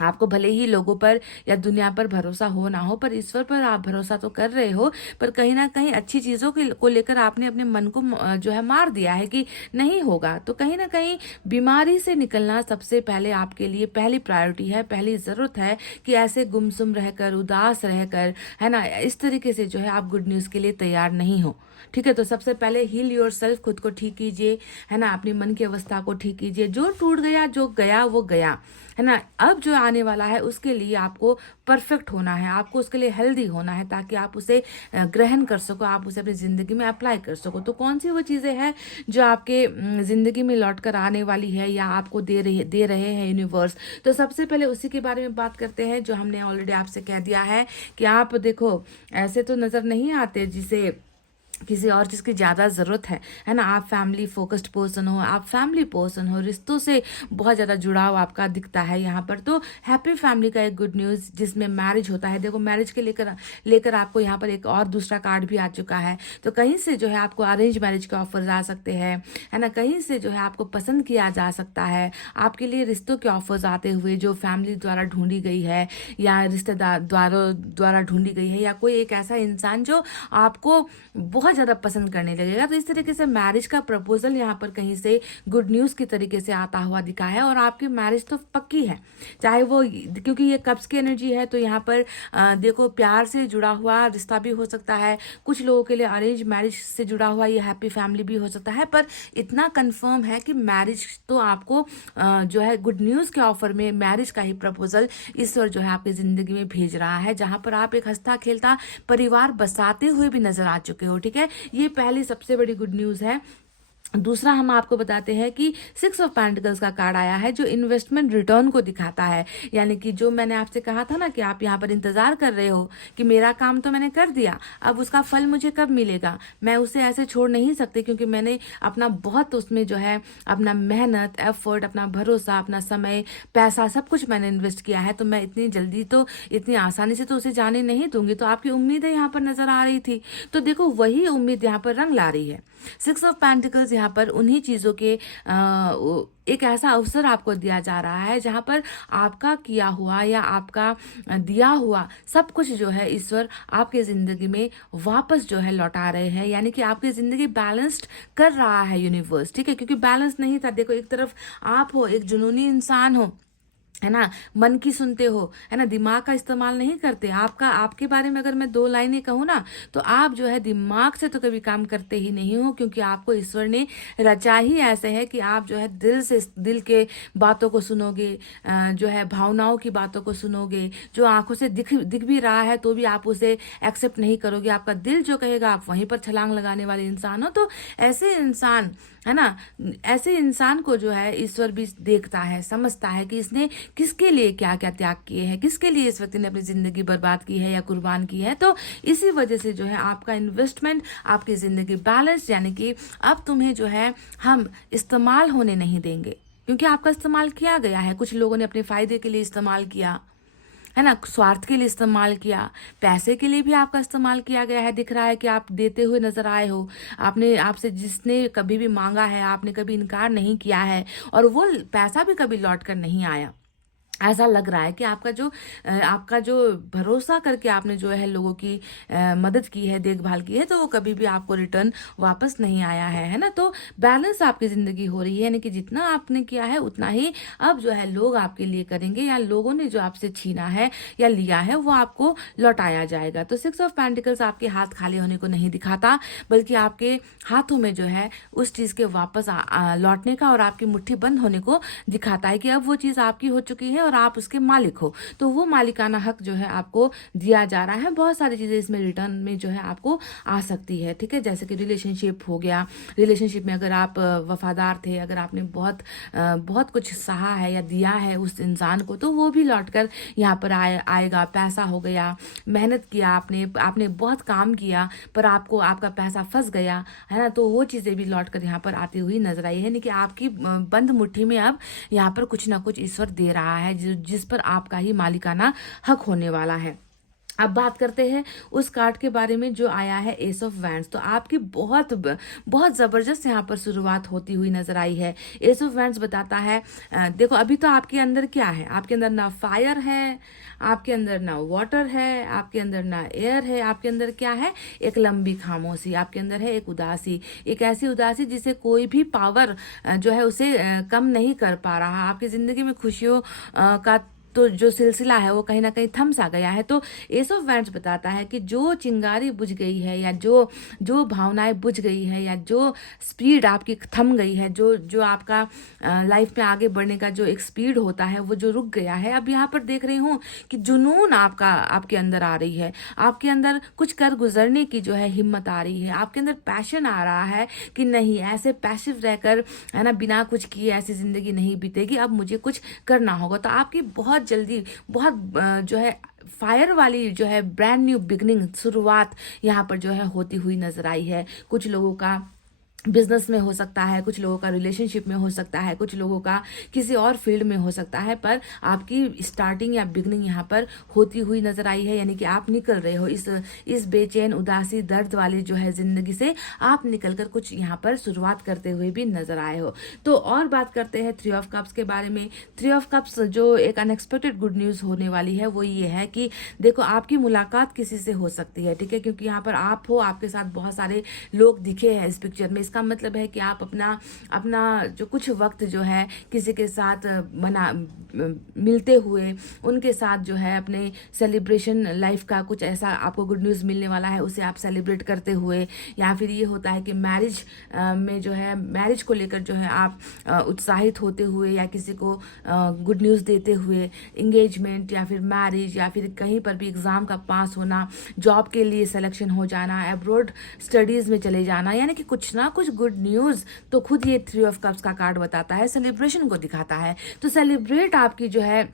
आपको भले ही लोगों पर या दुनिया पर भरोसा हो ना हो, पर ईश्वर पर आप भरोसा तो कर रहे हो, पर कहीं ना कहीं अच्छी चीज़ों को लेकर आपने अपने मन को जो है मार दिया है कि नहीं होगा। तो कहीं ना कहीं बीमारी से निकलना सबसे पहले आपके लिए पहली प्रायोरिटी है, पहली ज़रूरत है कि ऐसे गुमसुम रहकर, उदास रहकर, है ना, इस तरीके से जो है आप गुड न्यूज़ के लिए तैयार नहीं हो। ठीक है, तो सबसे पहले हील योर सेल्फ, खुद को ठीक कीजिए, है ना, अपनी मन की अवस्था को ठीक कीजिए। जो टूट गया, जो गया वो गया, है ना। अब जो आने वाला है उसके लिए आपको परफेक्ट होना है, आपको उसके लिए हेल्दी होना है, ताकि आप उसे ग्रहण कर सको, आप उसे अपनी ज़िंदगी में अप्लाई कर सको। तो कौन सी वो चीज़ें हैं जो आपके ज़िंदगी में लौट कर आने वाली है या आपको दे रहे हैं यूनिवर्स। तो सबसे पहले उसी के बारे में बात करते हैं जो हमने ऑलरेडी आपसे कह दिया है कि आप देखो ऐसे तो नज़र नहीं आते जिसे किसी और चीज़ की ज़्यादा ज़रूरत है ना। आप फैमिली फोकस्ड पर्सन हो, आप फैमिली पर्सन हो, रिश्तों से बहुत ज़्यादा जुड़ाव आपका दिखता है यहाँ पर। तो हैप्पी फैमिली का एक गुड न्यूज़ जिसमें मैरिज होता है। देखो मैरिज के लेकर आपको यहाँ पर एक और दूसरा कार्ड भी आ चुका है। तो कहीं से जो है आपको अरेंज मैरिज के ऑफर्स आ सकते हैं, है ना, कहीं से जो है आपको पसंद किया जा सकता है, आपके लिए रिश्तों के ऑफर्स आते हुए जो फैमिली द्वारा ढूंढी गई है या रिश्तेदार द्वारा ढूंढी गई है, या कोई एक ऐसा इंसान जो आपको बहुत ज़्यादा पसंद करने लगेगा। तो इस तरीके से मैरिज का प्रपोजल यहाँ पर कहीं से गुड न्यूज़ की तरीके से आता हुआ दिखा है, और आपकी मैरिज तो पक्की है, चाहे वो, क्योंकि ये कप्स की एनर्जी है। तो यहाँ पर देखो प्यार से जुड़ा हुआ रिश्ता भी हो सकता है, कुछ लोगों के लिए अरेंज मैरिज से जुड़ा हुआ ये हैप्पी फैमिली भी हो सकता है, पर इतना कंफर्म है कि मैरिज तो आपको जो है गुड न्यूज़ के ऑफर में मैरिज का ही प्रपोजल ईश्वर जो है आपकी ज़िंदगी में भेज रहा है, जहाँ पर आप एक हंसता खेलता परिवार बसाते हुए भी नजर आ चुके हो। ठीक है, ये पहली सबसे बड़ी गुड न्यूज़ है। दूसरा हम आपको बताते हैं कि 6 ऑफ पेंटिकल्स का कार्ड आया है जो इन्वेस्टमेंट रिटर्न को दिखाता है। यानी कि जो मैंने आपसे कहा था ना कि आप यहाँ पर इंतजार कर रहे हो कि मेरा काम तो मैंने कर दिया, अब उसका फल मुझे कब मिलेगा, मैं उसे ऐसे छोड़ नहीं सकती, क्योंकि मैंने अपना बहुत उसमें जो है अपना मेहनत, एफर्ट, अपना भरोसा, अपना समय, पैसा, सब कुछ मैंने इन्वेस्ट किया है। तो मैं इतनी जल्दी तो, इतनी आसानी से तो उसे जाने नहीं दूंगी। तो आपकी उम्मीदें यहाँ पर नजर आ रही थी, तो देखो वही उम्मीद यहाँ पर रंग ला रही है। 6 ऑफ पेंटिकल्स यहाँ पर उन्हीं चीज़ों के एक ऐसा अवसर आपको दिया जा रहा है जहाँ पर आपका किया हुआ या आपका दिया हुआ सब कुछ जो है ईश्वर आपके ज़िंदगी में वापस जो है लौटा रहे हैं। यानी कि आपकी ज़िंदगी बैलेंस्ड कर रहा है यूनिवर्स। ठीक है, क्योंकि बैलेंस नहीं था। देखो एक तरफ आप हो, एक जुनूनी इंसान हो, है ना, मन की सुनते हो, है ना, दिमाग का इस्तेमाल नहीं करते। आपके बारे में अगर मैं 2 लाइनें कहूँ ना, तो आप जो है दिमाग से तो कभी काम करते ही नहीं हो, क्योंकि आपको ईश्वर ने रचा ही ऐसे है कि आप जो है दिल के बातों को सुनोगे, जो है भावनाओं की बातों को सुनोगे। जो आंखों से दिख भी रहा है तो भी आप उसे एक्सेप्ट नहीं करोगे। आपका दिल जो कहेगा आप वहीं पर छलांग लगाने वाले इंसान हो। तो ऐसे इंसान, है ना, ऐसे इंसान को जो है ईश्वर भी देखता है, समझता है कि इसने किसके लिए क्या क्या त्याग किए हैं, किसके लिए इस व्यक्ति ने अपनी जिंदगी बर्बाद की है या कुर्बान की है। तो इसी वजह से जो है आपका इन्वेस्टमेंट, आपकी जिंदगी बैलेंस, यानी कि अब तुम्हें जो है हम इस्तेमाल होने नहीं देंगे, क्योंकि आपका इस्तेमाल किया गया है। कुछ लोगों ने अपने फायदे के लिए इस्तेमाल किया, है ना, स्वार्थ के लिए इस्तेमाल किया, पैसे के लिए भी आपका इस्तेमाल किया गया है। दिख रहा है कि आप देते हुए नजर आए हो। आपसे जिसने कभी भी मांगा है, आपने कभी इनकार नहीं किया है, और वो पैसा भी कभी लौट कर नहीं आया। ऐसा लग रहा है कि आपका जो भरोसा करके आपने जो है लोगों की मदद की है, देखभाल की है, तो वो कभी भी आपको रिटर्न वापस नहीं आया है ना। तो बैलेंस आपकी ज़िंदगी हो रही है, यानी कि जितना आपने किया है उतना ही अब जो है लोग आपके लिए करेंगे, या लोगों ने जो आपसे छीना है या लिया है वो आपको लौटाया जाएगा। तो 6 ऑफ पेंटिकल्स आपके हाथ खाली होने को नहीं दिखाता, बल्कि आपके हाथों में जो है उस चीज़ के वापस लौटने का और आपकी मुट्ठी बंद होने को दिखाता है कि अब वो चीज़ आपकी हो चुकी है और आप उसके मालिक हो। तो वो मालिकाना हक जो है आपको दिया जा रहा है। बहुत सारी चीज़ें इसमें रिटर्न में जो है आपको आ सकती है, ठीक है। जैसे कि रिलेशनशिप हो गया, रिलेशनशिप में अगर आप वफादार थे, अगर आपने बहुत कुछ सहा है या दिया है उस इंसान को, तो वो भी लौट कर यहाँ पर आएगा। पैसा हो गया, मेहनत किया आपने बहुत काम किया, पर आपका पैसा फंस गया, है ना, तो वो चीज़ें भी लौट कर यहाँ पर आती हुई नजर आई है। यानी कि आपकी बंद मुट्ठी में अब यहाँ पर कुछ ना कुछ ईश्वर दे रहा है, जिस पर आपका ही मालिकाना हक होने वाला है। अब बात करते हैं उस कार्ड के बारे में जो आया है एस ऑफ वैंड्स। तो आपकी बहुत ज़बरदस्त यहाँ पर शुरुआत होती हुई नजर आई है। एस ऑफ वैंड्स बताता है, देखो अभी तो आपके अंदर क्या है, आपके अंदर ना फायर है, आपके अंदर ना वाटर है, आपके अंदर ना एयर है, आपके अंदर क्या है, एक लंबी खामोशी, आपके अंदर है एक उदासी, एक ऐसी उदासी जिसे कोई भी पावर जो है उसे कम नहीं कर पा रहा। आपकी ज़िंदगी में खुशियों का तो जो सिलसिला है वो कहीं ना कहीं थम सा गया है। तो एस ऑफ वैंड्स बताता है कि जो चिंगारी बुझ गई है, या जो भावनाएं बुझ गई है, या जो स्पीड आपकी थम गई है, जो आपका लाइफ में आगे बढ़ने का जो एक स्पीड होता है वो जो रुक गया है, अब यहाँ पर देख रही हूँ कि जुनून आपके अंदर आ रही है। आपके अंदर कुछ कर गुजरने की जो है हिम्मत आ रही है। आपके अंदर पैशन आ रहा है कि नहीं, ऐसे पैसिव रहकर, है ना, बिना कुछ किए ऐसी जिंदगी नहीं बीतेगी, अब मुझे कुछ करना होगा। तो आपकी बहुत जल्दी जो है फायर वाली जो है ब्रांड न्यू बिगनिंग, शुरुआत यहाँ पर जो है होती हुई नजर आई है। कुछ लोगों का बिजनेस में हो सकता है, कुछ लोगों का रिलेशनशिप में हो सकता है, कुछ लोगों का किसी और फील्ड में हो सकता है, पर आपकी स्टार्टिंग या बिगनिंग यहाँ पर होती हुई नजर आई है। यानी कि आप निकल रहे हो इस बेचैन, उदासी, दर्द वाली जो है जिंदगी से आप निकल कर कुछ यहाँ पर शुरुआत करते हुए भी नजर आए हो। तो और बात करते हैं 3 ऑफ कप्स के बारे में। 3 ऑफ कप्स जो एक अनएक्सपेक्टेड गुड न्यूज होने वाली है वो ये है कि देखो आपकी मुलाकात किसी से हो सकती है, ठीक है, क्योंकि यहाँ पर आप हो, आपके साथ बहुत सारे लोग दिखे हैं इस पिक्चर में। इसका मतलब है कि आप अपना जो कुछ वक्त जो है किसी के साथ मिलते हुए, उनके साथ जो है अपने सेलिब्रेशन लाइफ का कुछ ऐसा आपको गुड न्यूज़ मिलने वाला है, उसे आप सेलिब्रेट करते हुए, या फिर ये होता है कि मैरिज में जो है मैरिज को लेकर जो है आप उत्साहित होते हुए, या किसी को गुड न्यूज़ देते हुए, इंगेजमेंट या फिर मैरिज, या फिर कहीं पर भी एग्ज़ाम का पास होना, जॉब के लिए सिलेक्शन हो जाना, अब्रॉड स्टडीज़ में चले जाना, यानी कि कुछ ना कुछ गुड न्यूज़। तो खुद ये 3 ऑफ कप्स का कार्ड बताता है, सेलिब्रेशन को दिखाता है। तो सेलिब्रेट आपकी जो है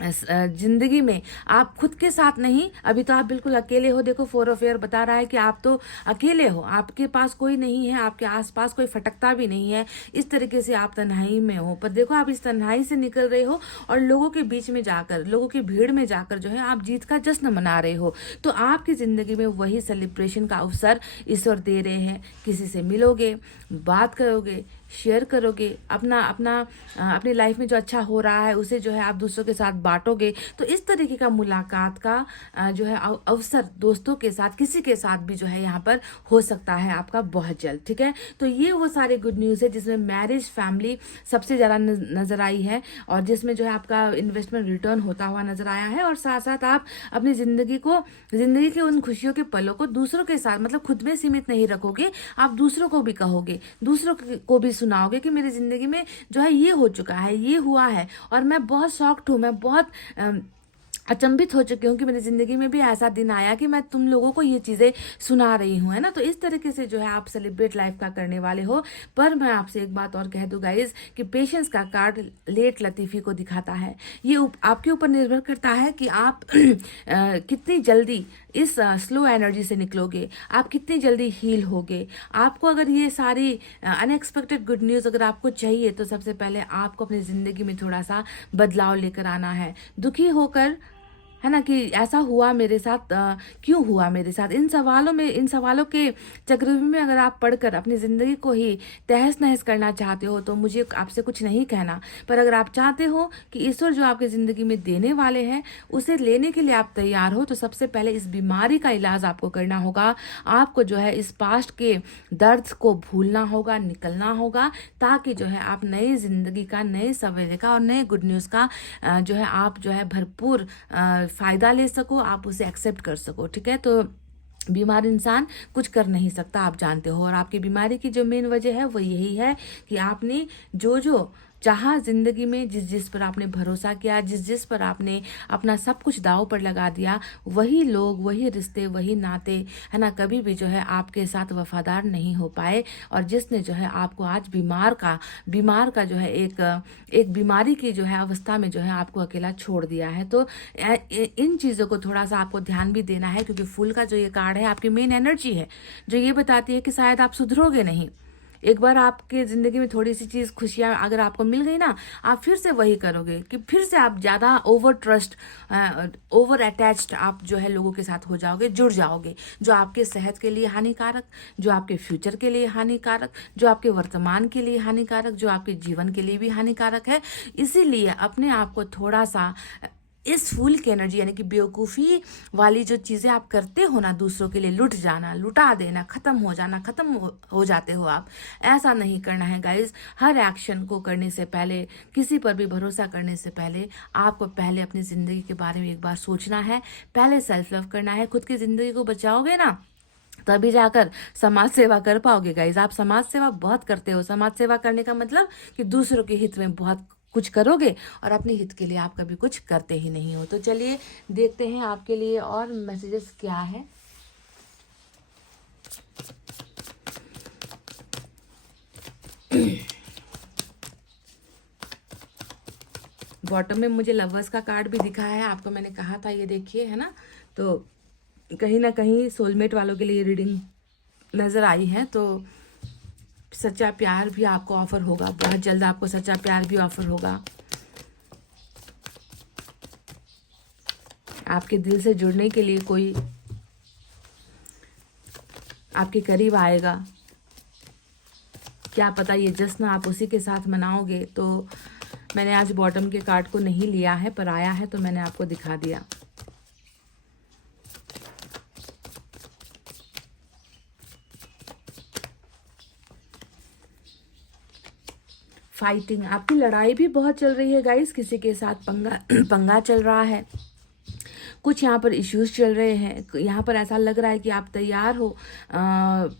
जिंदगी में आप खुद के साथ नहीं, अभी तो आप बिल्कुल अकेले हो। देखो 4 ऑफ एयर बता रहा है कि आप तो अकेले हो, आपके पास कोई नहीं है, आपके आसपास कोई फटकता भी नहीं है, इस तरीके से आप तन्हाई में हो। पर देखो आप इस तन्हाई से निकल रहे हो और लोगों के बीच में जाकर, लोगों की भीड़ में जाकर जो है आप जीत का जश्न मना रहे हो। तो आपकी जिंदगी में वही सेलिब्रेशन का अवसर ईश्वर दे रहे हैं। किसी से मिलोगे, बात करोगे, शेयर करोगे, अपनी लाइफ में जो अच्छा हो रहा है उसे जो है आप दूसरों के साथ बांटोगे तो इस तरीके का मुलाकात का जो है अवसर दोस्तों के साथ किसी के साथ भी जो है यहाँ पर हो सकता है आपका बहुत जल्द। ठीक है, तो ये वो सारे गुड न्यूज़ है जिसमें मैरिज फैमिली सबसे ज़्यादा नज़र आई है और जिसमें जो है आपका इन्वेस्टमेंट रिटर्न होता हुआ नज़र आया है। और साथ साथ आप अपनी ज़िंदगी के उन खुशियों के पलों को दूसरों के साथ मतलब खुद में सीमित नहीं रखोगे, आप दूसरों को भी कहोगे, दूसरों को भी सुनाओगे कि मेरी ज़िंदगी में जो है ये हो चुका है, ये हुआ है और मैं बहुत शॉक्ड हूँ, मैं बहुत अचंभित हो चुकी हूँ कि मेरी ज़िंदगी में भी ऐसा दिन आया कि मैं तुम लोगों को ये चीज़ें सुना रही हूँ, है ना। तो इस तरीके से जो है आप सेलिब्रेट लाइफ का करने वाले हो। पर मैं आपसे एक बात और कह दूँ गाइज कि पेशेंस का कार्ड लेट लतीफ़ी को दिखाता है। ये आपके ऊपर निर्भर करता है कि आप कितनी जल्दी इस स्लो एनर्जी से निकलोगे, आप कितनी जल्दी हील होगे। आपको अगर ये सारी अनएक्सपेक्टेड गुड न्यूज़ अगर आपको चाहिए तो सबसे पहले आपको अपनी ज़िंदगी में थोड़ा सा बदलाव लेकर आना है। दुखी होकर, है ना, कि ऐसा हुआ मेरे साथ, क्यों हुआ मेरे साथ, इन सवालों के चक्रव्यूह में अगर आप पढ़कर अपनी ज़िंदगी को ही तहस नहस करना चाहते हो तो मुझे आपसे कुछ नहीं कहना। पर अगर आप चाहते हो कि ईश्वर जो आपकी ज़िंदगी में देने वाले हैं उसे लेने के लिए आप तैयार हो तो सबसे पहले इस बीमारी का इलाज आपको करना होगा। आपको जो है इस पास्ट के दर्द को भूलना होगा, निकलना होगा, ताकि जो है आप नई ज़िंदगी का, नए सवेरे का और नए गुड न्यूज़ का जो है आप जो है भरपूर फ़ायदा ले सको, आप उसे एक्सेप्ट कर सको। ठीक है, तो बीमार इंसान कुछ कर नहीं सकता, आप जानते हो। और आपकी बीमारी की जो मेन वजह है वो यही है कि आपने जो चाहा ज़िंदगी में, जिस पर आपने भरोसा किया, जिस पर आपने अपना सब कुछ दांव पर लगा दिया, वही लोग, वही रिश्ते, वही नाते, है ना, कभी भी जो है आपके साथ वफादार नहीं हो पाए। और जिसने जो है आपको आज बीमार का जो है एक बीमारी की जो है अवस्था में जो है आपको अकेला छोड़ दिया है। तो इन चीज़ों को थोड़ा सा आपको ध्यान भी देना है, क्योंकि फूल का जो ये कार्ड है आपकी मेन एनर्जी है जो ये बताती है कि शायद आप सुधरोगे नहीं। एक बार आपके ज़िंदगी में थोड़ी सी चीज़, खुशियाँ अगर आपको मिल गई ना, आप फिर से वही करोगे कि फिर से आप ज़्यादा ओवर अटैच्ड आप जो है लोगों के साथ हो जाओगे, जुड़ जाओगे, जो आपके सेहत के लिए हानिकारक, जो आपके फ्यूचर के लिए हानिकारक, जो आपके वर्तमान के लिए हानिकारक, जो आपके जीवन के लिए भी हानिकारक है। इसीलिए अपने आप को थोड़ा सा इस फूल की एनर्जी यानी कि बेवकूफ़ी वाली जो चीज़ें आप करते हो ना, दूसरों के लिए लुट जाना, लुटा देना, ख़त्म हो जाना, हो जाते हो आप, ऐसा नहीं करना है गाइज। हर एक्शन को करने से पहले, किसी पर भी भरोसा करने से पहले आपको पहले अपनी ज़िंदगी के बारे में एक बार सोचना है, पहले सेल्फ लव करना है। खुद की ज़िंदगी को बचाओगे ना तभी जाकर समाज सेवा कर पाओगे गाइज। आप समाज सेवा बहुत करते हो, समाज सेवा करने का मतलब कि दूसरों के हित में बहुत कुछ करोगे और अपने हित के लिए आप कभी कुछ करते ही नहीं हो। तो चलिए देखते हैं आपके लिए और मैसेजेस क्या है। बॉटम में मुझे लवर्स का कार्ड भी दिखा है, आपको मैंने कहा था, ये देखिए, है ना। तो कहीं ना कहीं सोलमेट वालों के लिए रीडिंग नज़र आई है। तो सच्चा प्यार भी आपको ऑफर होगा, बहुत जल्द आपको सच्चा प्यार भी ऑफर होगा। आपके दिल से जुड़ने के लिए कोई आपके करीब आएगा, क्या पता ये जश्न आप उसी के साथ मनाओगे। तो मैंने आज बॉटम के कार्ड को नहीं लिया है, पर आया है तो मैंने आपको दिखा दिया। फाइटिंग, आपकी लड़ाई भी बहुत चल रही है गाइस, किसी के साथ पंगा चल रहा है, कुछ यहाँ पर इश्यूज चल रहे हैं। यहाँ पर ऐसा लग रहा है कि आप तैयार हो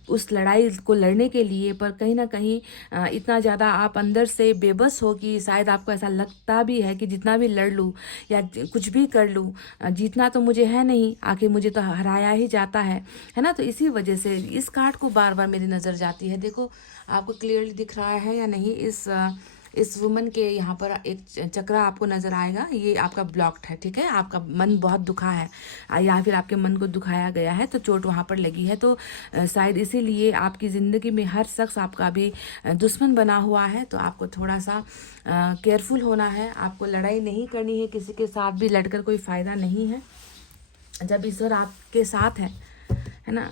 उस लड़ाई को लड़ने के लिए, पर कहीं ना कहीं इतना ज़्यादा आप अंदर से बेबस हो कि शायद आपको ऐसा लगता भी है कि जितना भी लड़ लूँ या कुछ भी कर लूँ, जीतना तो मुझे है नहीं, आखिर मुझे तो हराया ही जाता है ना। तो इसी वजह से इस कार्ड को बार बार मेरी नज़र जाती है। देखो आपको क्लियरली दिख रहा है या नहीं, इस वुमन के यहाँ पर एक चक्र आपको नज़र आएगा, ये आपका ब्लॉक्ड है। ठीक है, आपका मन बहुत दुखा है या फिर आपके मन को दुखाया गया है, तो चोट वहाँ पर लगी है। तो शायद इसीलिए आपकी ज़िंदगी में हर शख्स आपका भी दुश्मन बना हुआ है। तो आपको थोड़ा सा केयरफुल होना है, आपको लड़ाई नहीं करनी है, किसी के साथ भी लड़कर कोई फ़ायदा नहीं है जब ईश्वर आपके साथ है ना।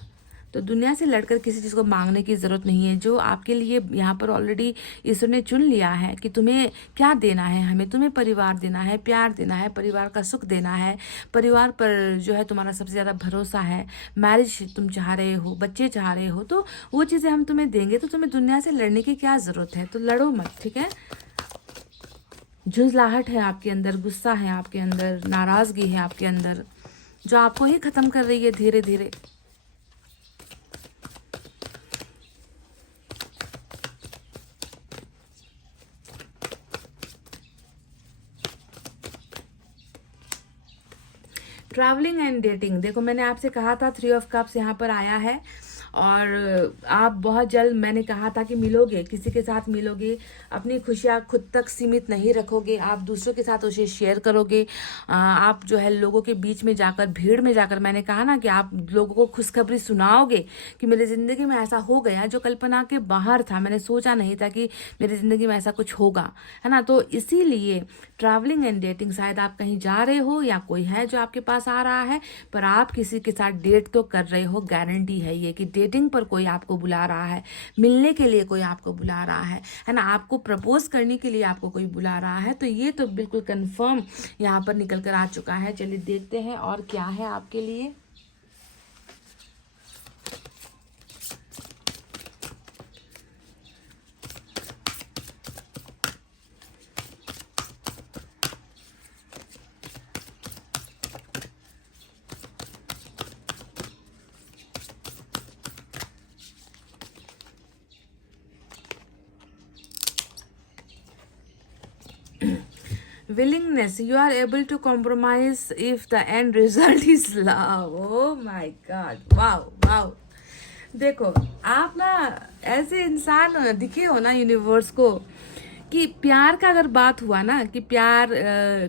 तो दुनिया से लड़कर किसी चीज़ को मांगने की ज़रूरत नहीं है। जो आपके लिए यहाँ पर ऑलरेडी ईश्वर ने चुन लिया है कि तुम्हें क्या देना है, हमें तुम्हें परिवार देना है, प्यार देना है, परिवार का सुख देना है, परिवार पर जो है तुम्हारा सबसे ज़्यादा भरोसा है, मैरिज तुम चाह रहे हो, बच्चे चाह रहे हो, तो वो चीज़ें हम तुम्हें देंगे। तो तुम्हें दुनिया से लड़ने की क्या ज़रूरत है? तो लड़ो मत, ठीक है। झुंझलाहट है आपके अंदर, गुस्सा है आपके अंदर, नाराज़गी है आपके अंदर, जो आपको ही ख़त्म कर रही है धीरे धीरे। ट्रैवलिंग एंड डेटिंग, देखो मैंने आपसे कहा था 3 ऑफ कप्स यहाँ पर आया है, और आप बहुत जल्द, मैंने कहा था कि मिलोगे, किसी के साथ मिलोगे, अपनी खुशियाँ खुद तक सीमित नहीं रखोगे, आप दूसरों के साथ उसे शेयर करोगे। आप जो है लोगों के बीच में जाकर, भीड़ में जाकर, मैंने कहा ना कि आप लोगों को खुशखबरी सुनाओगे कि मेरी ज़िंदगी में ऐसा हो गया जो कल्पना के बाहर था, मैंने सोचा नहीं था कि मेरी ज़िंदगी में ऐसा कुछ होगा, है ना। तो इसीलिए ट्रैवलिंग एंड डेटिंग, शायद आप कहीं जा रहे हो या कोई है जो आपके पास आ रहा है, पर आप किसी के साथ डेट तो कर रहे हो। गारंटी है ये कि डेटिंग पर कोई आपको बुला रहा है, मिलने के लिए कोई आपको बुला रहा है ना, आपको प्रपोज करने के लिए आपको कोई बुला रहा है। तो ये तो बिल्कुल कंफर्म यहाँ पर निकल कर आ चुका है। चलिए देखते हैं और क्या है आपके लिए। Willingness, you are able to compromise if the end result is love. Oh my God, wow, wow. देखो आप ना ऐसे इंसान दिखे हो ना यूनिवर्स को कि प्यार का अगर बात हुआ ना, कि प्यार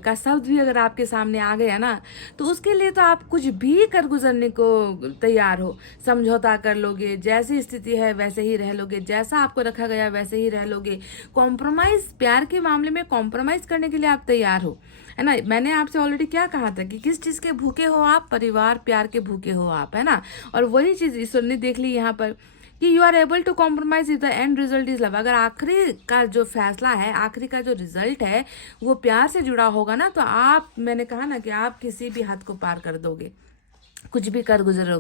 का शब्द भी अगर आपके सामने आ गया ना, तो उसके लिए तो आप कुछ भी कर गुजरने को तैयार हो। समझौता कर लोगे, जैसी स्थिति है वैसे ही रह लोगे, जैसा आपको रखा गया वैसे ही रह लोगे। कॉम्प्रोमाइज, प्यार के मामले में कॉम्प्रोमाइज करने के लिए आप तैयार हो, है ना। मैंने आपसे ऑलरेडी क्या कहा था कि किस चीज़ के भूखे हो आप? परिवार, प्यार के भूखे हो आप, है ना। और वही चीज़ ईश्वर ने देख ली यहाँ पर कि you are able to compromise if the end result is love. अगर आखिरी का जो फैसला है, आखिरी का जो रिजल्ट है वो प्यार से जुड़ा होगा ना, तो आप, मैंने कहा ना कि आप किसी भी हद को पार कर दोगे, कुछ भी कर गुजरो,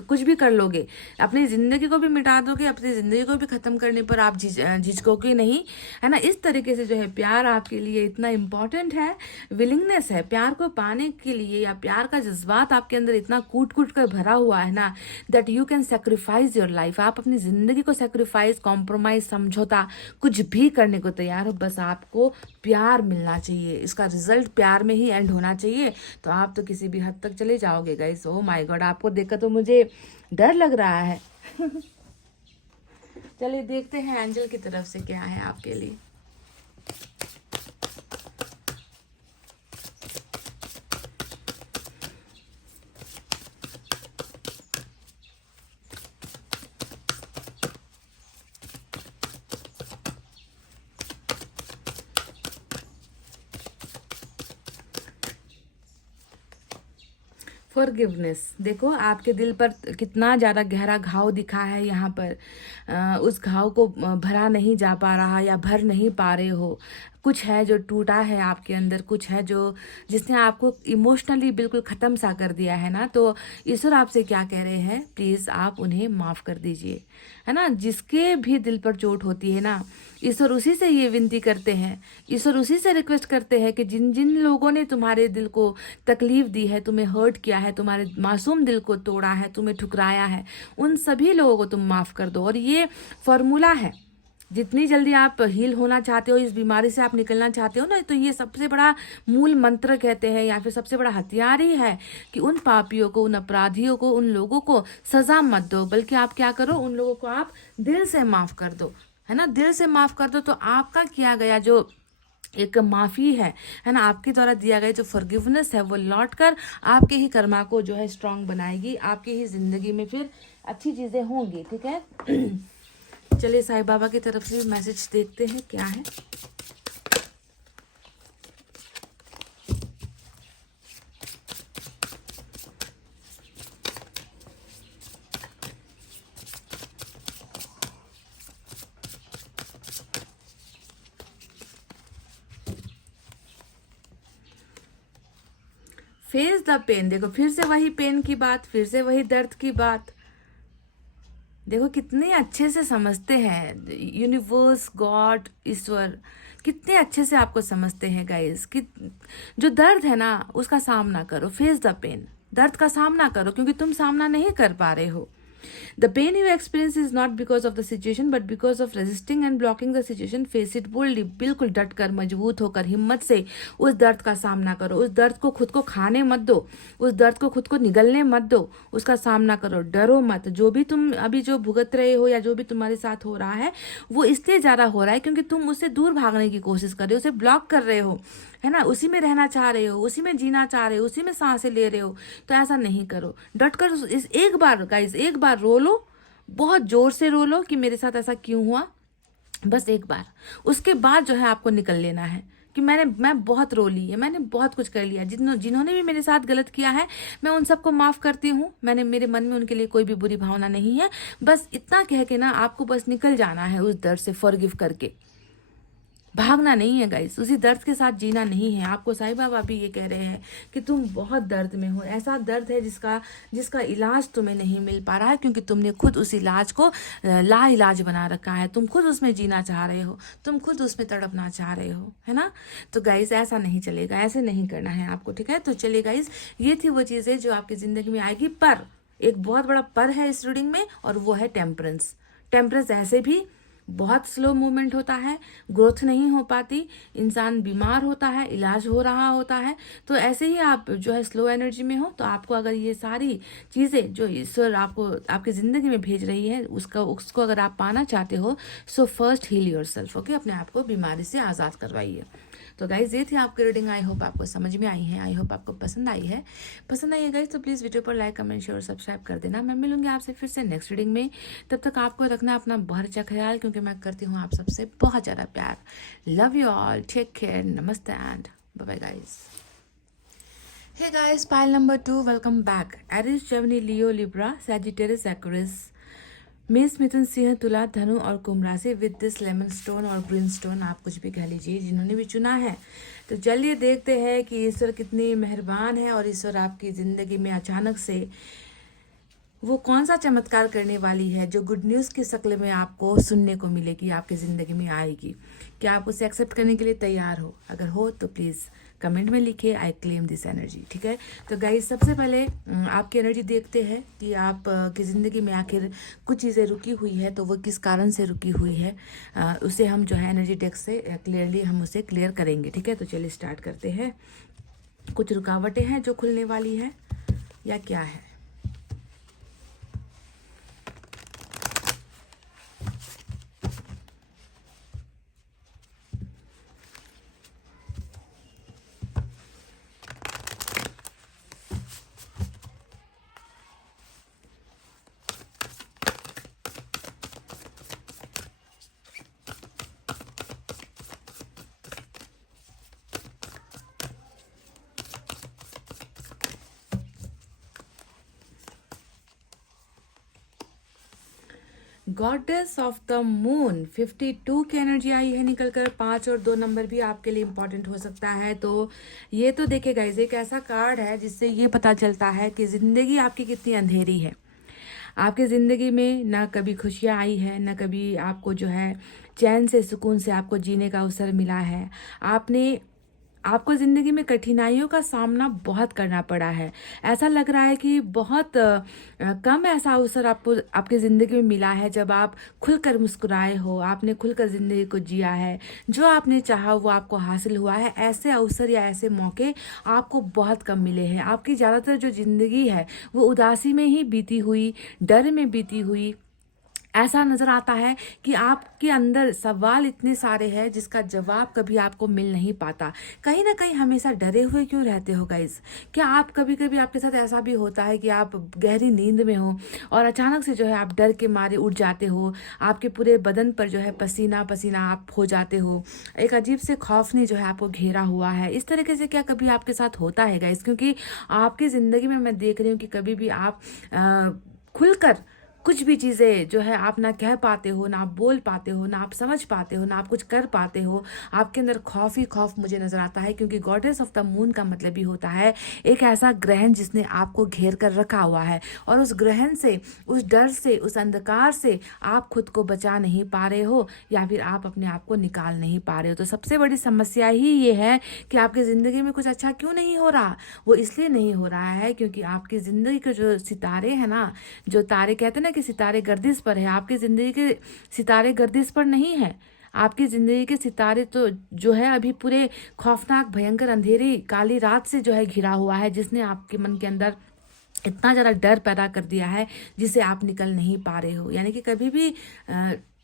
कुछ भी कर लोगे, अपनी ज़िंदगी को भी मिटा दोगे, अपनी ज़िंदगी को भी ख़त्म करने पर आप झिझकोगे नहीं, है ना। इस तरीके से जो है प्यार आपके लिए इतना इम्पॉर्टेंट है। विलिंगनेस है प्यार को पाने के लिए, या प्यार का जज्बात आपके अंदर इतना कूट कूट कर भरा हुआ है ना, that you can sacrifice your life. आप अपनी ज़िंदगी को सेक्रीफाइस, कॉम्प्रोमाइज़, समझौता कुछ भी करने को तैयार हो, बस आपको प्यार मिलना चाहिए, इसका रिजल्ट प्यार में ही एंड होना चाहिए। तो आप तो किसी भी हद तक चले जाओगे गाइस। ओ माय गॉड, आपको देखकर तो मुझे डर लग रहा है। चलिए देखते हैं एंजल की तरफ से क्या है आपके लिए। फॉरगिवनेस, देखो आपके दिल पर कितना ज़्यादा गहरा घाव दिखा है यहाँ पर। उस घाव को भरा नहीं जा पा रहा, या भर नहीं पा रहे हो। कुछ है जो टूटा है आपके अंदर, कुछ है जो जिसने आपको इमोशनली बिल्कुल ख़त्म सा कर दिया है ना। तो ईश्वर आपसे क्या कह रहे हैं, प्लीज़ आप उन्हें माफ़ कर दीजिए, है ना। जिसके भी दिल पर चोट होती है ना, ईश्वर उसी से ये विनती करते हैं, ईश्वर उसी से रिक्वेस्ट करते हैं कि जिन जिन लोगों ने तुम्हारे दिल को तकलीफ दी है, तुम्हें हर्ट किया है, तुम्हारे मासूम दिल को तोड़ा है, तुम्हें ठुकराया है, उन सभी लोगों को तुम माफ़ कर दो। और ये फॉर्मूला है, जितनी जल्दी आप हील होना चाहते हो, इस बीमारी से आप निकलना चाहते हो ना, तो ये सबसे बड़ा मूल मंत्र कहते हैं, या फिर सबसे बड़ा हथियार ही है कि उन पापियों को, उन अपराधियों को, उन लोगों को सज़ा मत दो, बल्कि आप क्या करो, उन लोगों को आप दिल से माफ़ कर दो, है ना। दिल से माफ़ कर दो, तो आपका किया गया जो एक माफ़ी है ना, आपके द्वारा दिया गया जो फॉरगिवनेस है, वो लौट कर आपके ही कर्मा को जो है स्ट्रांग बनाएगी, आपकी ही ज़िंदगी में फिर अच्छी चीज़ें होंगी, ठीक है। चलिए साईं बाबा की तरफ से मैसेज देखते हैं क्या है। Face the pain. देखो फिर से वही पेन की बात, फिर से वही दर्द की बात। देखो कितने अच्छे से समझते हैं यूनिवर्स, गॉड, ईश्वर कितने अच्छे से आपको समझते हैं गाइस कि जो दर्द है ना उसका सामना करो, फेस द पेन। दर्द का सामना करो क्योंकि तुम सामना नहीं कर पा रहे हो। The pain you experience is not because of the situation but because of resisting and blocking the situation. Face it boldly। बिल्कुल डट कर, मजबूत होकर, हिम्मत से उस दर्द का सामना करो। उस दर्द को खुद को खाने मत दो, उस दर्द को खुद को निगलने मत दो, उसका सामना करो। डरो मत। जो भी तुम अभी जो भुगत रहे हो या जो भी तुम्हारे साथ हो रहा है वो इसलिए ज़्यादा हो रहा है क्योंकि तुम उससे दूर भागने की कोशिश कर रहे हो, उसे ब्लॉक कर रहे हो, है ना। उसी में रहना चाह रहे हो, उसी में जीना चाह रहे हो, उसी में सांसें ले रहे हो। तो ऐसा नहीं करो। डट कर इस एक बार गाइस, एक बार रो लो, बहुत जोर से रो लो कि मेरे साथ ऐसा क्यों हुआ, बस एक बार। उसके बाद जो है आपको निकल लेना है कि मैं बहुत रो ली है, मैंने बहुत कुछ कर लिया। जिन्होंने भी मेरे साथ गलत किया है मैं उन सबको माफ़ करती हूँ। मेरे मन में उनके लिए कोई भी बुरी भावना नहीं है। बस इतना कह के ना आपको बस निकल जाना है उस दर्द से, फॉरगिव करके। भागना नहीं है गाइस, उसी दर्द के साथ जीना नहीं है। आपको साईं बाबा भी ये कह रहे हैं कि तुम बहुत दर्द में हो। ऐसा दर्द है जिसका इलाज तुम्हें नहीं मिल पा रहा है क्योंकि तुमने खुद उस इलाज को ला इलाज बना रखा है। तुम खुद उसमें जीना चाह रहे हो, तुम खुद उसमें तड़पना चाह रहे हो, है ना। तो गाइस ऐसा नहीं चलेगा, ऐसे नहीं करना है आपको, ठीक है। तो चलिए गाइस, ये थी वो चीज़ें जो आपकी ज़िंदगी में आएगी। पर एक बहुत बड़ा पर है इस रीडिंग में और वो है टेम्परेंस। टेम्परेंस ऐसे भी बहुत स्लो मूवमेंट होता है, ग्रोथ नहीं हो पाती, इंसान बीमार होता है, इलाज हो रहा होता है। तो ऐसे ही आप जो है स्लो एनर्जी में हो तो आपको अगर ये सारी चीज़ें जो ईश्वर आपको आपकी ज़िंदगी में भेज रही है उसको अगर आप पाना चाहते हो, so first heal yourself. Okay, अपने आप को बीमारी से आज़ाद करवाइए। तो गाइज ये थी आपकी रीडिंग। आई होप आपको समझ में आई है, आई होप आपको पसंद आई है गाइज तो प्लीज़ वीडियो पर लाइक, कमेंट, शेयर और सब्सक्राइब कर देना। मैं मिलूंगी आपसे फिर से नेक्स्ट रीडिंग में। तब तक आपको रखना अपना बहुत अच्छा ख्याल क्योंकि मैं करती हूँ आप सबसे बहुत ज़्यादा प्यार। Love you all, take care, नमस्ते and bye bye guys. Hey guys, pile number 2, welcome back. Aries, Gemini, Leo, Libra, Sagittarius, Aquarius, मेष, मिथुन, सिंह, तुला, धनु और कुंभ राशि विद दिस लेमन स्टोन और ग्रीन स्टोन, आप कुछ भी कह लीजिए जिन्होंने भी चुना है। तो चलिए देखते हैं कि ईश्वर कितनी मेहरबान है और ईश्वर आपकी ज़िंदगी में अचानक से वो कौन सा चमत्कार करने वाली है जो गुड न्यूज़ की शक्ल में आपको सुनने को मिलेगी, आपकी ज़िंदगी में आएगी। क्या आप उसे एक्सेप्ट करने के लिए तैयार हो? अगर हो तो प्लीज़ कमेंट में लिखिए आई क्लेम दिस एनर्जी, ठीक है। तो गाइस सबसे पहले आपकी एनर्जी देखते हैं कि आप की ज़िंदगी में आखिर कुछ चीज़ें रुकी हुई है तो वो किस कारण से रुकी हुई है, उसे हम जो है एनर्जी डेक से क्लियरली हम उसे क्लियर करेंगे, ठीक है। तो चलिए स्टार्ट करते हैं। कुछ रुकावटें हैं जो खुलने वाली है या क्या है? गॉडेस ऑफ द मून 52 की एनर्जी आई है निकलकर। 5 और 2 नंबर भी आपके लिए इम्पोर्टेंट हो सकता है। तो ये तो देखिए गाइस, एक ऐसा कार्ड है जिससे ये पता चलता है कि ज़िंदगी आपकी कितनी अंधेरी है। आपकी ज़िंदगी में ना कभी खुशियाँ आई है, ना कभी आपको जो है चैन से, सुकून से आपको जीने का अवसर मिला है। आपको ज़िंदगी में कठिनाइयों का सामना बहुत करना पड़ा है। ऐसा लग रहा है कि बहुत कम ऐसा अवसर आपको आपकी ज़िंदगी में मिला है जब आप खुलकर मुस्कुराए हो, आपने खुलकर ज़िंदगी को जिया है, जो आपने चाहा वो आपको हासिल हुआ है। ऐसे अवसर या ऐसे मौके आपको बहुत कम मिले हैं। आपकी ज़्यादातर जो ज़िंदगी है वो उदासी में ही बीती हुई, डर में बीती हुई ऐसा नज़र आता है कि आपके अंदर सवाल इतने सारे हैं जिसका जवाब कभी आपको मिल नहीं पाता। कहीं ना कहीं हमेशा डरे हुए क्यों रहते हो गाइस? क्या आप कभी कभी आपके साथ ऐसा भी होता है कि आप गहरी नींद में हो और अचानक से जो है आप डर के मारे उठ जाते हो, आपके पूरे बदन पर जो है पसीना पसीना आप हो जाते हो, एक अजीब से खौफ ने जो है आपको घेरा हुआ है। इस तरीके से क्या कभी आपके साथ होता है गाइस? क्योंकि आपकी ज़िंदगी में मैं देख रही हूँ कि कभी भी आप खुलकर कुछ भी चीज़ें जो है आप ना कह पाते हो, ना आप बोल पाते हो, ना आप समझ पाते हो, ना आप कुछ कर पाते हो। आपके अंदर खौफ ही खौफ मुझे नज़र आता है, क्योंकि गॉडेस ऑफ द मून का मतलब ही होता है एक ऐसा ग्रहण जिसने आपको घेर कर रखा हुआ है, और उस ग्रहण से, उस डर से, उस अंधकार से आप खुद को बचा नहीं पा रहे हो, या फिर आप अपने आप को निकाल नहीं पा रहे हो। तो सबसे बड़ी समस्या ही ये है कि आपकी ज़िंदगी में कुछ अच्छा क्यों नहीं हो रहा। वो इसलिए नहीं हो रहा है क्योंकि आपकी ज़िंदगी के जो सितारे हैं ना, जो तारे कहते हैं ना कि सितारे गर्दिश पर है, आपकी ज़िंदगी के सितारे गर्दिश पर नहीं है। आपकी ज़िंदगी के सितारे तो जो है अभी पूरे खौफनाक भयंकर अंधेरी काली रात से जो है घिरा हुआ है, जिसने आपके मन के अंदर इतना ज़्यादा डर पैदा कर दिया है जिसे आप निकल नहीं पा रहे हो। यानी कि कभी भी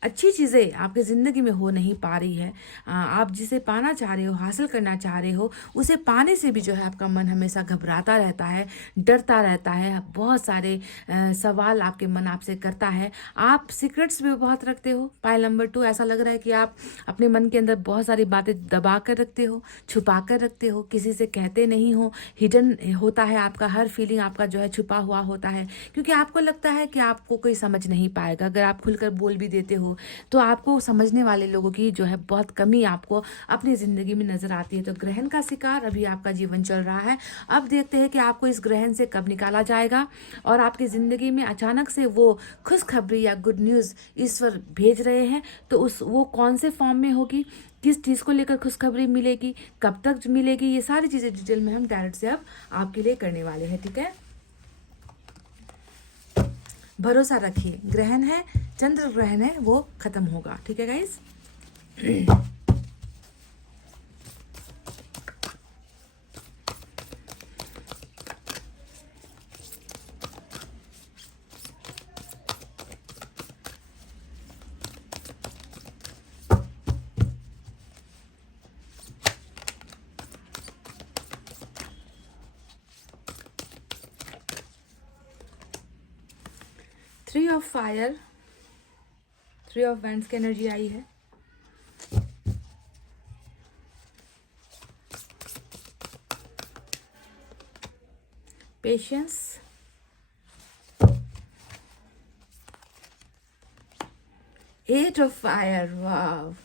अच्छी चीज़ें आपकी ज़िंदगी में हो नहीं पा रही है। आप जिसे पाना चाह रहे हो, हासिल करना चाह रहे हो, उसे पाने से भी जो है आपका मन हमेशा घबराता रहता है, डरता रहता है। बहुत सारे सवाल आपके मन आपसे करता है। आप सीक्रेट्स भी बहुत रखते हो। पाइल नंबर 2, ऐसा लग रहा है कि आप अपने मन के अंदर बहुत सारी बातें दबा कर रखते हो, छुपा कर रखते हो, किसी से कहते नहीं हो। हिडन होता है आपका हर फीलिंग, आपका जो है छुपा हुआ होता है, क्योंकि आपको लगता है कि आपको कोई समझ नहीं पाएगा। अगर आप खुलकर बोल भी देते हो तो आपको समझने वाले लोगों की जो है बहुत कमी आपको अपनी ज़िंदगी में नज़र आती है। तो ग्रहण का शिकार अभी आपका जीवन चल रहा है। अब देखते हैं कि आपको इस ग्रहण से कब निकाला जाएगा, और आपकी ज़िंदगी में अचानक से वो खुशखबरी या गुड न्यूज़ ईश्वर भेज रहे हैं, तो वो कौन से फॉर्म में होगी, किस चीज़ को लेकर खुशखबरी मिलेगी, कब तक मिलेगी, ये सारी चीज़ें डिटेल में हम डायरेक्ट से अब आपके लिए करने वाले हैं। ठीक है, भरोसा रखिए, ग्रहण है, चंद्र ग्रहण है, वो खत्म होगा। ठीक है guys. 3 of fire, 3 of wands की एनर्जी आई है। Patience, 8 of fire. Wow,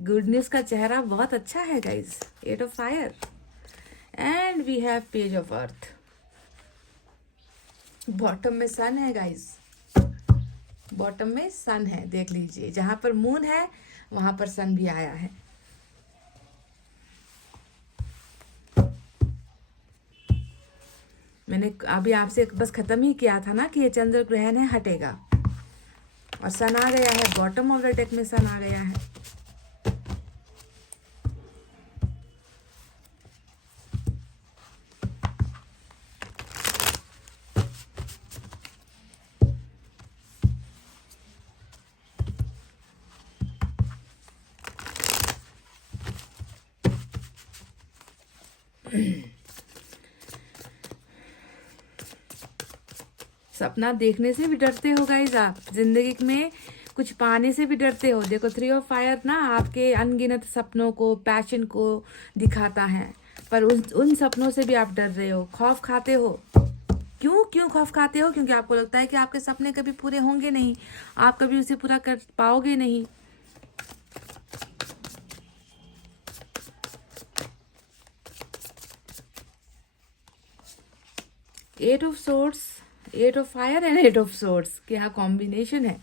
good news का चेहरा बहुत अच्छा है guys. 8 of fire and we have page of earth. Bottom में सन है गाइज, बॉटम में सन है, देख लीजिए। जहां पर मून है वहां पर सन भी आया है। मैंने अभी आपसे बस खत्म ही किया था ना कि ये चंद्र ग्रहण है, हटेगा, और सन आ गया है। बॉटम ऑफ द डेक में सन आ गया है। सपना देखने से भी डरते हो गाइज आप, जिंदगी में कुछ पाने से भी डरते हो। देखो 3 ऑफ फायर ना आपके अनगिनत सपनों को, पैशन को दिखाता है, पर उन सपनों से भी आप डर रहे हो, खौफ खाते हो। क्यों खौफ खाते हो? क्योंकि आपको लगता है कि आपके सपने कभी पूरे होंगे नहीं, आप कभी उसे पूरा कर पाओगे नहीं। Eight of swords, 8 of fire and 8 of swords, क्या कॉम्बिनेशन है,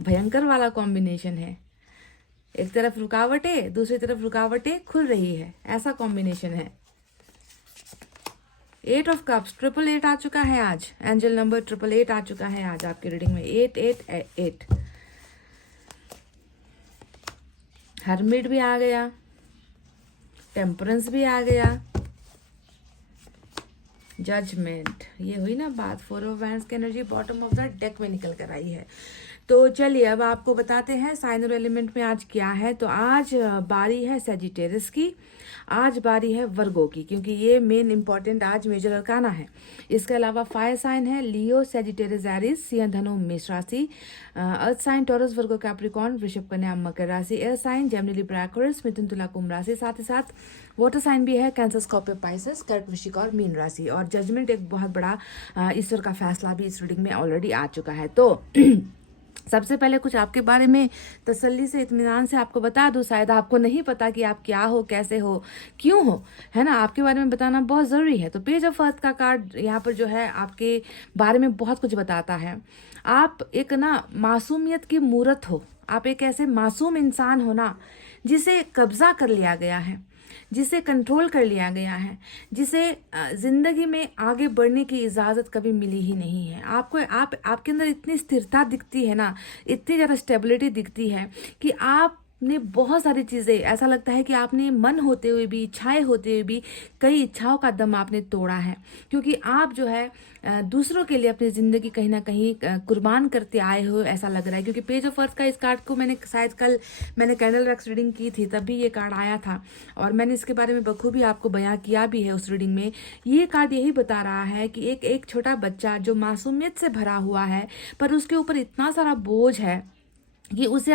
भयंकर वाला कॉम्बिनेशन है। एक तरफ रुकावटें, दूसरी तरफ रुकावटें खुल रही है, ऐसा कॉम्बिनेशन है। 8 ऑफ कप्स, 888 आ चुका है आज, एंजल नंबर 888 आ चुका है आज आपकी रीडिंग में। 888। हर्मिट भी आ गया, टेम्परेंस भी आ गया, जजमेंट, ये हुई ना बात। 4 ऑफ वैंड्स की energy bottom of the deck में निकल कर आई है। तो चलिए अब आपको बताते हैं साइन और एलिमेंट में आज क्या है। तो आज बारी है सेजिटेरियस की, आज बारी है वर्गो की, क्योंकि ये मेन इंपॉर्टेंट आज मेजर अरकाना है। इसके अलावा फायर साइन है लियो, सेजिटेरियस, एरीज, सिंह, धनु, मेष राशि। Earth sign Taurus, Virgo, Capricorn, वृषभ, कन्या, मकर राशि। Air sign Gemini, Libra, Aquarius, मिथुन, तुला, कुंभ राशि। साथ ही साथ वाटर साइन भी है कैंसर, स्कॉर्पियो, पाइसेस, कर्क, वृश्चिक और मीन राशि। और जजमेंट एक बहुत बड़ा ईश्वर का फैसला भी इस रीडिंग में ऑलरेडी आ चुका है। तो सबसे पहले कुछ आपके बारे में तसल्ली से, इत्मीनान से आपको बता दूं, शायद आपको नहीं पता कि आप क्या हो, कैसे हो, क्यों हो, है ना। आपके बारे में बताना बहुत ज़रूरी है। तो पेज ऑफ अर्थ का कार्ड यहाँ पर जो है आपके बारे में बहुत कुछ बताता है। आप एक ना मासूमियत की मूर्त हो, आप एक ऐसे मासूम इंसान हो ना जिसे कब्जा कर लिया गया है, जिसे कंट्रोल कर लिया गया है, जिसे जिंदगी में आगे बढ़ने की इजाज़त कभी मिली ही नहीं है। आपके अंदर इतनी स्थिरता दिखती है ना, इतनी ज़्यादा स्टेबिलिटी दिखती है कि आपने बहुत सारी चीज़ें, ऐसा लगता है कि आपने मन होते हुए भी, इच्छाएं होते हुए भी कई इच्छाओं का दम आपने तोड़ा है। क्योंकि आप जो है दूसरों के लिए अपनी ज़िंदगी कहीं ना कहीं कुर्बान करते आए हो, ऐसा लग रहा है। क्योंकि पेज ऑफ अर्थ का इस कार्ड को मैंने शायद कल मैंने कैंडल वैक्स रीडिंग की थी, तभी ये कार्ड आया था और मैंने इसके बारे में बखूबी आपको बयां किया भी है उस रीडिंग में। ये कार्ड यही बता रहा है कि एक छोटा बच्चा जो मासूमियत से भरा हुआ है, पर उसके ऊपर इतना सारा बोझ है कि उसे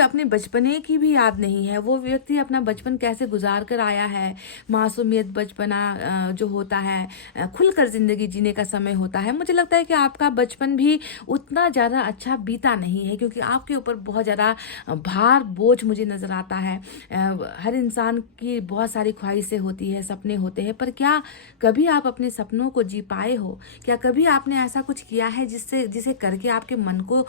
अपने बचपने की भी याद नहीं है। वो व्यक्ति अपना बचपन कैसे गुजार कर आया है, मासूमियत, बचपना जो होता है, खुलकर ज़िंदगी जीने का समय होता है। मुझे लगता है कि आपका बचपन भी उतना ज़्यादा अच्छा बीता नहीं है, क्योंकि आपके ऊपर बहुत ज़्यादा भार, बोझ मुझे नज़र आता है। हर इंसान की बहुत सारी ख्वाहिशें होती है, सपने होते हैं, पर क्या कभी आप अपने सपनों को जी पाए हो? क्या कभी आपने ऐसा कुछ किया है जिसे करके आपके मन को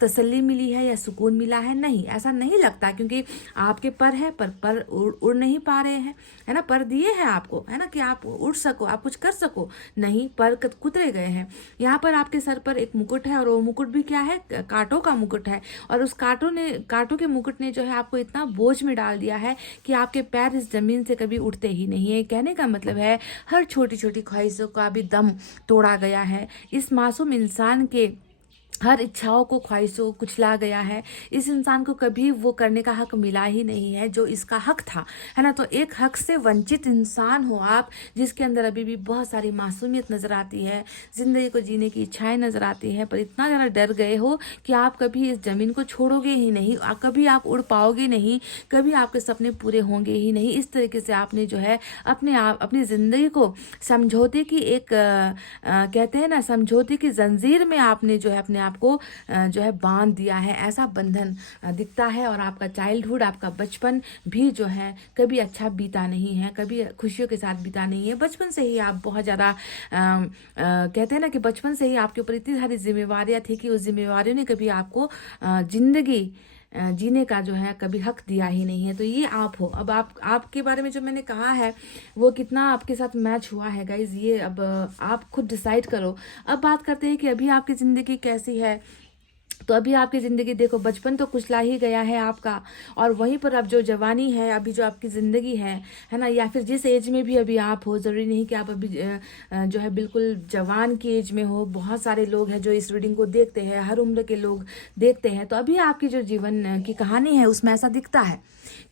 तसल्ली मिली है या सुकून मिला है? नहीं, ऐसा नहीं लगता, क्योंकि आपके पर है, पर उड़ नहीं पा रहे हैं, है ना। पर दिए हैं आपको, है ना, कि आप उड़ सको, आप कुछ कर सको, नहीं, पर कुतरे गए हैं। यहाँ पर आपके सर पर एक मुकुट है और वो मुकुट भी क्या है? कांटों का मुकुट है। और उस कांटों के मुकुट ने जो है आपको इतना बोझ में डाल दिया है कि आपके पैर इस जमीन से कभी उठते ही नहीं है। कहने का मतलब है हर छोटी छोटी ख्वाहिशों का भी दम तोड़ा गया है। इस मासूम इंसान के हर इच्छाओं को, ख्वाहिशों को कुचला गया है। इस इंसान को कभी वो करने का हक मिला ही नहीं है जो इसका हक था, है ना। तो एक हक से वंचित इंसान हो आप, जिसके अंदर अभी भी बहुत सारी मासूमियत नज़र आती है, ज़िंदगी को जीने की इच्छाएं नज़र आती हैं, पर इतना ज़्यादा डर गए हो कि आप कभी इस ज़मीन को छोड़ोगे ही नहीं, कभी आप उड़ पाओगे नहीं, कभी आपके सपने पूरे होंगे ही नहीं। इस तरीके से आपने जो है अपनी ज़िंदगी को समझौते की कहते हैं ना, समझौते की जंजीर में आपने जो है अपने आप को जो है बांध दिया है, ऐसा बंधन दिखता है। और आपका चाइल्डहुड, आपका बचपन भी जो है कभी अच्छा बीता नहीं है, कभी खुशियों के साथ बीता नहीं है। बचपन से ही आप बहुत ज़्यादा कहते हैं ना कि बचपन से ही आपके ऊपर इतनी सारी जिम्मेवारियां थी कि उस जिम्मेवारियों ने कभी आपको जिंदगी जीने का जो है कभी हक दिया ही नहीं है। तो ये आप हो। अब आपके बारे में जो मैंने कहा है वो कितना आपके साथ मैच हुआ है गाइज, ये अब आप खुद डिसाइड करो। अब बात करते हैं कि अभी आपकी ज़िंदगी कैसी है। तो अभी आपकी ज़िंदगी देखो, बचपन तो कुचला ही गया है आपका, और वहीं पर अब जो जवानी है, अभी जो आपकी ज़िंदगी है ना, या फिर जिस एज में भी अभी आप हो, ज़रूरी नहीं कि आप अभी जो है बिल्कुल जवान की एज में हो। बहुत सारे लोग हैं जो इस रीडिंग को देखते हैं, हर उम्र के लोग देखते हैं। तो अभी आपकी जो जीवन की कहानी है उसमें ऐसा दिखता है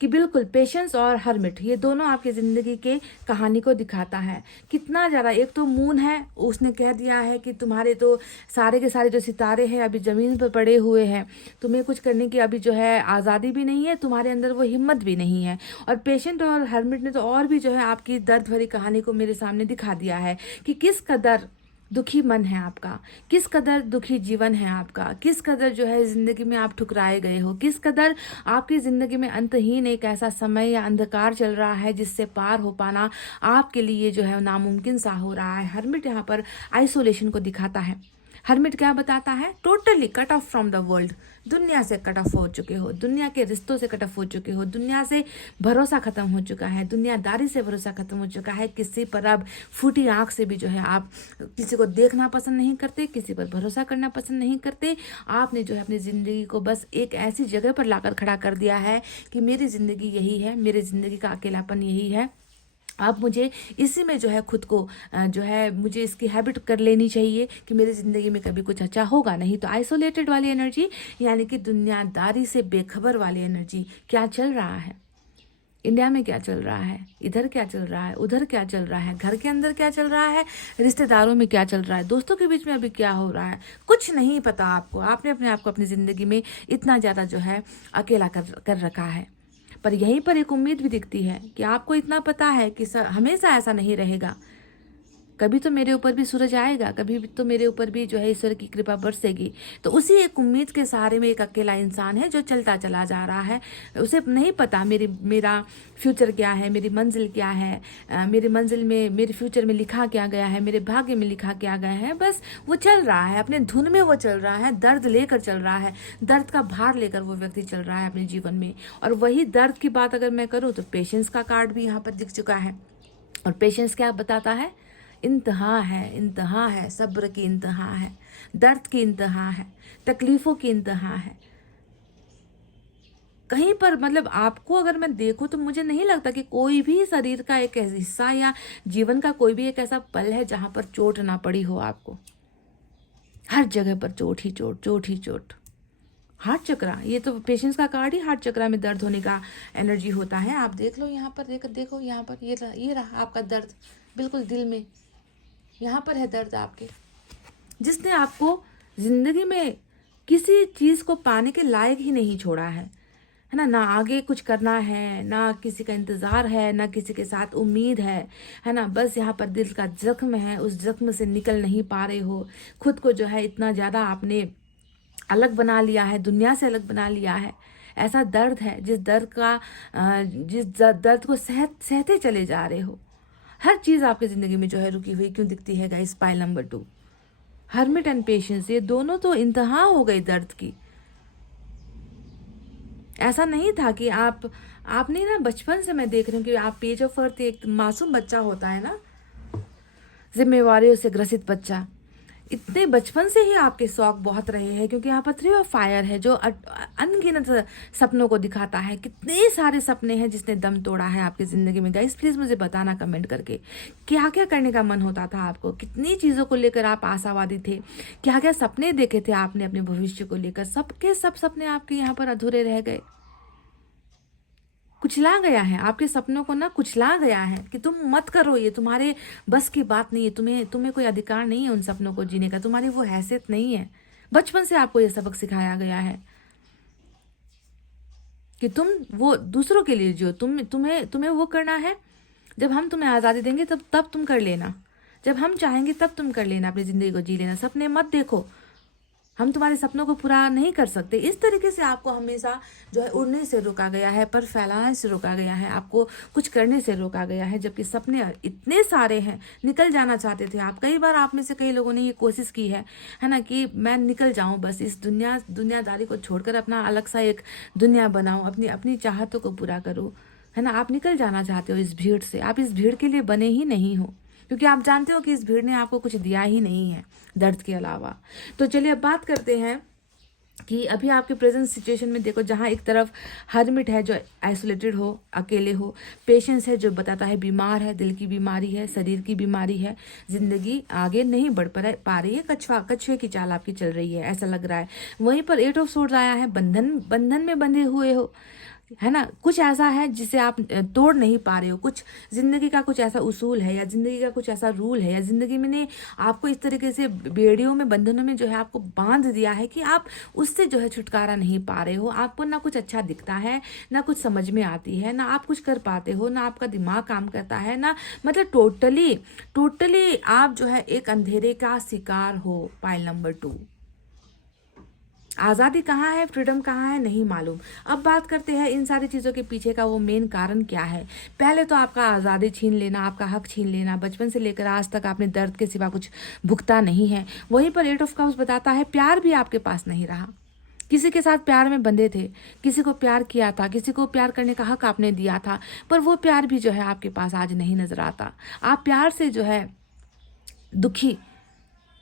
कि बिल्कुल पेशेंस और हरमिट, ये दोनों आपकी ज़िंदगी के कहानी को दिखाता है। कितना ज़्यादा, एक तो मून है, उसने कह दिया है कि तुम्हारे तो सारे के सारे जो सितारे हैं अभी ज़मीन पर पड़े हुए हैं, तुम्हें कुछ करने की अभी जो है आज़ादी भी नहीं है, तुम्हारे अंदर वो हिम्मत भी नहीं है। और पेशेंट और हरमिट ने तो और भी जो है आपकी दर्द भरी कहानी को मेरे सामने दिखा दिया है कि किस कदर दुखी मन है आपका, किस कदर दुखी जीवन है आपका, किस कदर जो है ज़िंदगी में आप ठुकराए गए हो, किस कदर आपकी ज़िंदगी में अंतहीन एक ऐसा समय या अंधकार चल रहा है जिससे पार हो पाना आपके लिए जो है नामुमकिन सा हो रहा है। हरमिट यहाँ पर आइसोलेशन को दिखाता है। हरमिट क्या बताता है? Totally cut off from the world, दुनिया से कट ऑफ हो चुके हो, दुनिया के रिश्तों से कट ऑफ हो चुके हो, दुनिया से भरोसा खत्म हो चुका है, दुनियादारी से भरोसा खत्म हो चुका है। किसी पर अब फूटी आंख से भी जो है आप किसी को देखना पसंद नहीं करते, किसी पर भरोसा करना पसंद नहीं करते। आपने जो है अपनी ज़िंदगी को बस एक ऐसी जगह पर लाकर खड़ा कर दिया है कि मेरी ज़िंदगी यही है, मेरी ज़िंदगी का अकेलापन यही है। अब मुझे इसी में जो है खुद को जो है मुझे इसकी हैबिट कर लेनी चाहिए कि मेरी ज़िंदगी में कभी कुछ अच्छा होगा नहीं। तो आइसोलेटेड वाली एनर्जी यानी कि दुनियादारी से बेखबर वाली एनर्जी, क्या चल रहा है इंडिया में, क्या चल रहा है इधर, क्या चल रहा है उधर, क्या चल रहा है घर के अंदर, क्या चल रहा है रिश्तेदारों में, क्या चल रहा है दोस्तों के बीच में अभी क्या हो रहा है, कुछ नहीं पता आपको। आपने अपने आप को अपनी ज़िंदगी में इतना ज़्यादा जो है अकेला कर रखा है। पर यहीं पर एक उम्मीद भी दिखती है कि आपको इतना पता है कि हमेशा ऐसा नहीं रहेगा, कभी तो मेरे ऊपर भी सूरज आएगा, कभी तो मेरे ऊपर भी जो है ईश्वर की कृपा बरसेगी। तो उसी एक उम्मीद के सहारे में एक अकेला इंसान है जो चलता चला जा रहा है। उसे नहीं पता मेरा फ्यूचर क्या है, मेरी मंजिल क्या है, मेरी मंजिल में मेरे फ्यूचर में लिखा क्या गया है, मेरे भाग्य में लिखा क्या गया है। बस वो चल रहा है अपने धुन में, वो चल रहा है, दर्द लेकर चल रहा है, दर्द का भार लेकर वो व्यक्ति चल रहा है अपने जीवन में। और वही दर्द की बात अगर मैं करूँ तो पेशेंस का कार्ड भी यहाँ पर दिख चुका है। और पेशेंस क्या बताता है? इंतहा है, इंतहा है, सब्र की इंतहा है, दर्द की इंतहा है, तकलीफ़ों की इंतहा है। कहीं पर मतलब आपको अगर मैं देखूं तो मुझे नहीं लगता कि कोई भी शरीर का एक हिस्सा या जीवन का कोई भी एक ऐसा पल है जहां पर चोट ना पड़ी हो आपको। हर जगह पर चोट ही चोट, चोट ही चोट। हार्ट चक्रा, ये तो पेशेंस का कार्ड ही हार्ट चक्रा में दर्द होने का एनर्जी होता है। आप देख लो यहाँ पर, देखो यहाँ पर, ये रहा आपका दर्द बिल्कुल दिल में, यहाँ पर है दर्द आपके, जिसने आपको जिंदगी में किसी चीज़ को पाने के लायक ही नहीं छोड़ा है ना। ना आगे कुछ करना है, ना किसी का इंतज़ार है, ना किसी के साथ उम्मीद है ना। बस यहाँ पर दिल का जख्म है, उस जख्म से निकल नहीं पा रहे हो। खुद को जो है इतना ज़्यादा आपने अलग बना लिया है, दुनिया से अलग बना लिया है। ऐसा दर्द है जिस दर्द को सहते चले जा रहे हो। हर चीज़ आपकी ज़िंदगी में जो है रुकी हुई क्यों दिखती है guys? Pile number 2, hermit and patience, ये दोनों तो इंतहा हो गई दर्द की। ऐसा नहीं था कि आपने ना बचपन से मैं देख रही हूँ कि आप पेज ऑफ अर्थ, एक मासूम बच्चा होता है ना, जिम्मेवारियों से ग्रसित बच्चा, इतने बचपन से ही आपके शौक बहुत रहे हैं। क्योंकि यहाँ पर 3 ऑफ फायर है जो अनगिनत सपनों को दिखाता है। कितने सारे सपने हैं जिसने दम तोड़ा है आपकी ज़िंदगी में। गाइस प्लीज़ मुझे बताना कमेंट करके, क्या क्या करने का मन होता था आपको, कितनी चीज़ों को लेकर आप आशावादी थे, क्या क्या सपने देखे थे आपने अपने भविष्य को लेकर। सबके सब सपने आपके यहाँ पर अधूरे रह गए। कुचला गया है आपके सपनों को ना, कुचला गया है कि तुम मत करो, ये तुम्हारे बस की बात नहीं है, तुम्हें कोई अधिकार नहीं है उन सपनों को जीने का, तुम्हारी वो हैसियत नहीं है। बचपन से आपको ये सबक सिखाया गया है कि तुम वो दूसरों के लिए जियो, तुम्हें वो करना है। जब हम तुम्हें आज़ादी देंगे तब तुम कर लेना, जब हम चाहेंगे तब तुम कर लेना, अपनी ज़िंदगी को जी लेना। सपने मत देखो, हम तुम्हारे सपनों को पूरा नहीं कर सकते। इस तरीके से आपको हमेशा जो है उड़ने से रोका गया है, पर फैलाने से रोका गया है, आपको कुछ करने से रोका गया है। जबकि सपने इतने सारे हैं, निकल जाना चाहते थे आप। कई बार आप में से कई लोगों ने ये कोशिश की है ना, कि मैं निकल जाऊं, बस इस दुनियादारी को छोड़कर अपना अलग सा एक दुनिया बनाऊं, अपनी चाहतों को पूरा करूं, है ना। आप निकल जाना चाहते हो इस भीड़ से। आप इस भीड़ के लिए बने ही नहीं हो, क्योंकि आप जानते हो कि इस भीड़ ने आपको कुछ दिया ही नहीं है दर्द के अलावा। तो चलिए अब बात करते हैं कि अभी आपके प्रेजेंट सिचुएशन में देखो, जहाँ एक तरफ हर्मिट है जो आइसोलेटेड हो, अकेले हो, पेशेंस है जो बताता है बीमार है, दिल की बीमारी है, शरीर की बीमारी है, जिंदगी आगे नहीं बढ़ पा रही है, कछुए की चाल आपकी चल रही है, ऐसा लग रहा है। वहीं पर 8 ऑफ सोर्ड्स आया है, बंधन में बंधे हुए हो, है ना। कुछ ऐसा है जिसे आप तोड़ नहीं पा रहे हो, कुछ जिंदगी का कुछ ऐसा उसूल है, या जिंदगी का कुछ ऐसा रूल है, या जिंदगी में ने आपको इस तरीके से बेड़ियों में, बंधनों में जो है आपको बांध दिया है कि आप उससे जो है छुटकारा नहीं पा रहे हो। आपको ना कुछ अच्छा दिखता है, ना कुछ समझ में आती है, ना आप कुछ कर पाते हो, ना आपका दिमाग काम करता है, ना मतलब टोटली आप जो है एक अंधेरे का शिकार हो। पाइल नंबर 2, आज़ादी कहाँ है, फ्रीडम कहाँ है, नहीं मालूम। अब बात करते हैं इन सारी चीज़ों के पीछे का वो मेन कारण क्या है। पहले तो आपका आज़ादी छीन लेना, आपका हक छीन लेना। बचपन से लेकर आज तक आपने दर्द के सिवा कुछ भुगता नहीं है। वहीं पर 8 ऑफ कप्स बताता है प्यार भी आपके पास नहीं रहा। किसी के साथ प्यार में बंधे थे, किसी को प्यार किया था, किसी को प्यार करने का हक आपने दिया था, पर वो प्यार भी जो है आपके पास आज नहीं नजर आता। आप प्यार से जो है दुखी,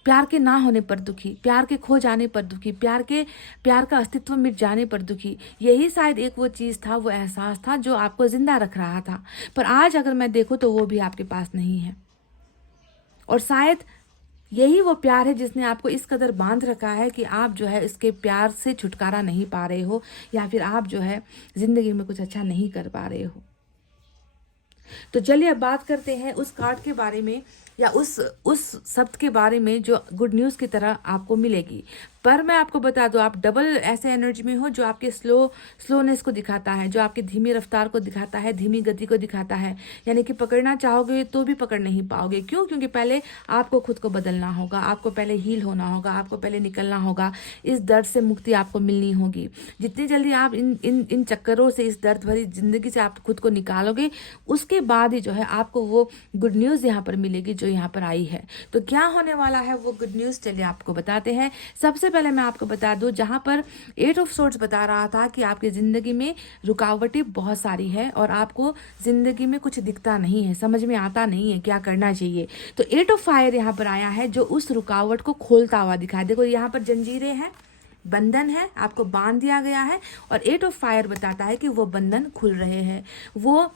प्यार के ना होने पर दुखी, प्यार के खो जाने पर दुखी, प्यार का अस्तित्व मिट जाने पर दुखी। यही शायद एक वो चीज़ था, वो एहसास था जो आपको जिंदा रख रहा था। पर आज अगर मैं देखूँ तो वो भी आपके पास नहीं है। और शायद यही वो प्यार है जिसने आपको इस कदर बांध रखा है कि आप जो है इसके प्यार से छुटकारा नहीं पा रहे हो, या फिर आप जो है जिंदगी में कुछ अच्छा नहीं कर पा रहे हो। तो चलिए अब बात करते हैं उस कार्ड के बारे में, या उस शब्द के बारे में जो गुड न्यूज़ की तरह आपको मिलेगी। पर मैं आपको बता दूं, आप डबल ऐसे एनर्जी में हो जो आपके स्लोनेस को दिखाता है, जो आपकी धीमी रफ्तार को दिखाता है, धीमी गति को दिखाता है। यानी कि पकड़ना चाहोगे तो भी पकड़ नहीं पाओगे। क्यों? क्योंकि पहले आपको खुद को बदलना होगा, आपको पहले हील होना होगा, आपको पहले निकलना होगा, इस दर्द से मुक्ति आपको मिलनी होगी। जितनी जल्दी आप इन चक्करों से, इस दर्द भरी जिंदगी से आप खुद को निकालोगे, उसके बाद ही जो है आपको वो गुड न्यूज़ यहाँ पर मिलेगी जो यहाँ पर आई है। तो क्या होने वाला है वो गुड न्यूज़, चलिए आपको बताते हैं। सबसे पहले मैं आपको बता दूं, जहां पर 8 ऑफ सोर्ड्स बता रहा था कि आपकी जिंदगी में रुकावटें बहुत सारी है और आपको जिंदगी में कुछ दिखता नहीं है, समझ में आता नहीं है क्या करना चाहिए। तो 8 ऑफ फायर यहाँ पर आया है जो उस रुकावट को खोलता हुआ दिखाया। देखो यहाँ पर जंजीरें हैं, बंधन है, आपको बांध दिया गया है, और 8 ऑफ फायर बताता है कि वो बंधन खुल रहे हैं, वो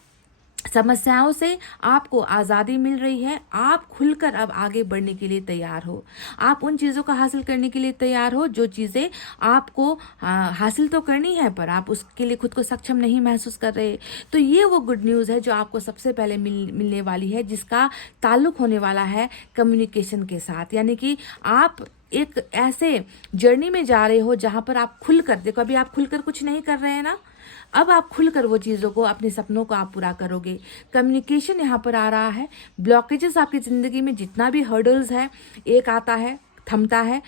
समस्याओं से आपको आज़ादी मिल रही है। आप खुलकर अब आगे बढ़ने के लिए तैयार हो, आप उन चीज़ों का हासिल करने के लिए तैयार हो जो चीज़ें आपको हासिल तो करनी है पर आप उसके लिए खुद को सक्षम नहीं महसूस कर रहे। तो ये वो गुड न्यूज़ है जो आपको सबसे पहले मिलने वाली है, जिसका ताल्लुक होने वाला है कम्युनिकेशन के साथ। यानी कि आप एक ऐसे जर्नी में जा रहे हो जहाँ पर आप खुलकर, देखो अभी आप खुलकर कुछ नहीं कर रहे हैं ना, अब आप खुलकर वो चीज़ों को, अपने सपनों को आप पूरा करोगे। कम्युनिकेशन यहाँ पर आ रहा है। ब्लॉकेजेस आपकी ज़िंदगी में जितना भी हर्डल्स है, एक आता है, थमता है,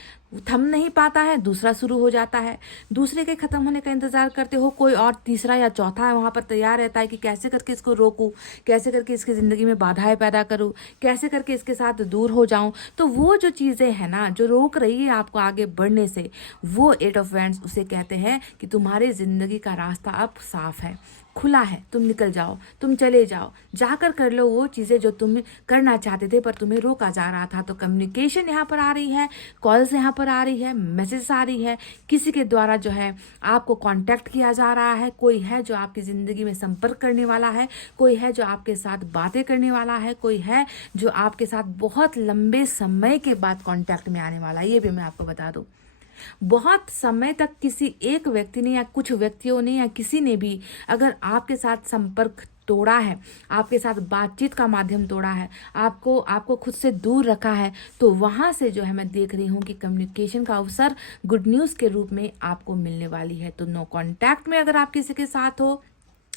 थम नहीं पाता है, दूसरा शुरू हो जाता है। दूसरे के खत्म होने का इंतजार करते हो, कोई और तीसरा या चौथा है वहाँ पर तैयार रहता है कि कैसे करके इसको रोकूं, कैसे करके इसकी ज़िंदगी में बाधाएं पैदा करूं, कैसे करके इसके साथ दूर हो जाऊं। तो वो जो चीज़ें हैं ना जो रोक रही है आपको आगे बढ़ने से, वो 8 ऑफ वैंड्स उसे कहते हैं कि तुम्हारी ज़िंदगी का रास्ता अब साफ है, खुला है, तुम निकल जाओ, तुम चले जाओ, जाकर कर लो वो चीज़ें जो तुम करना चाहते थे पर तुम्हें रोका जा रहा था। तो कम्युनिकेशन यहाँ पर आ रही है, कॉल्स यहाँ पर आ रही है, मैसेज आ रही है, किसी के द्वारा जो है आपको कांटेक्ट किया जा रहा है, कोई है जो आपकी ज़िंदगी में संपर्क करने वाला है, कोई है जो आपके साथ बातें करने वाला है, कोई है जो आपके साथ बहुत लंबे समय के बाद कांटेक्ट में आने वाला है। ये भी मैं आपको बता दूँ, बहुत समय तक किसी एक व्यक्ति ने या कुछ व्यक्तियों ने या किसी ने भी अगर आपके साथ संपर्क तोड़ा है, आपके साथ बातचीत का माध्यम तोड़ा है, आपको खुद से दूर रखा है, तो वहाँ से जो है मैं देख रही हूँ कि कम्युनिकेशन का अवसर गुड न्यूज़ के रूप में आपको मिलने वाली है। तो नो कॉन्टैक्ट में अगर आप किसी के साथ हो,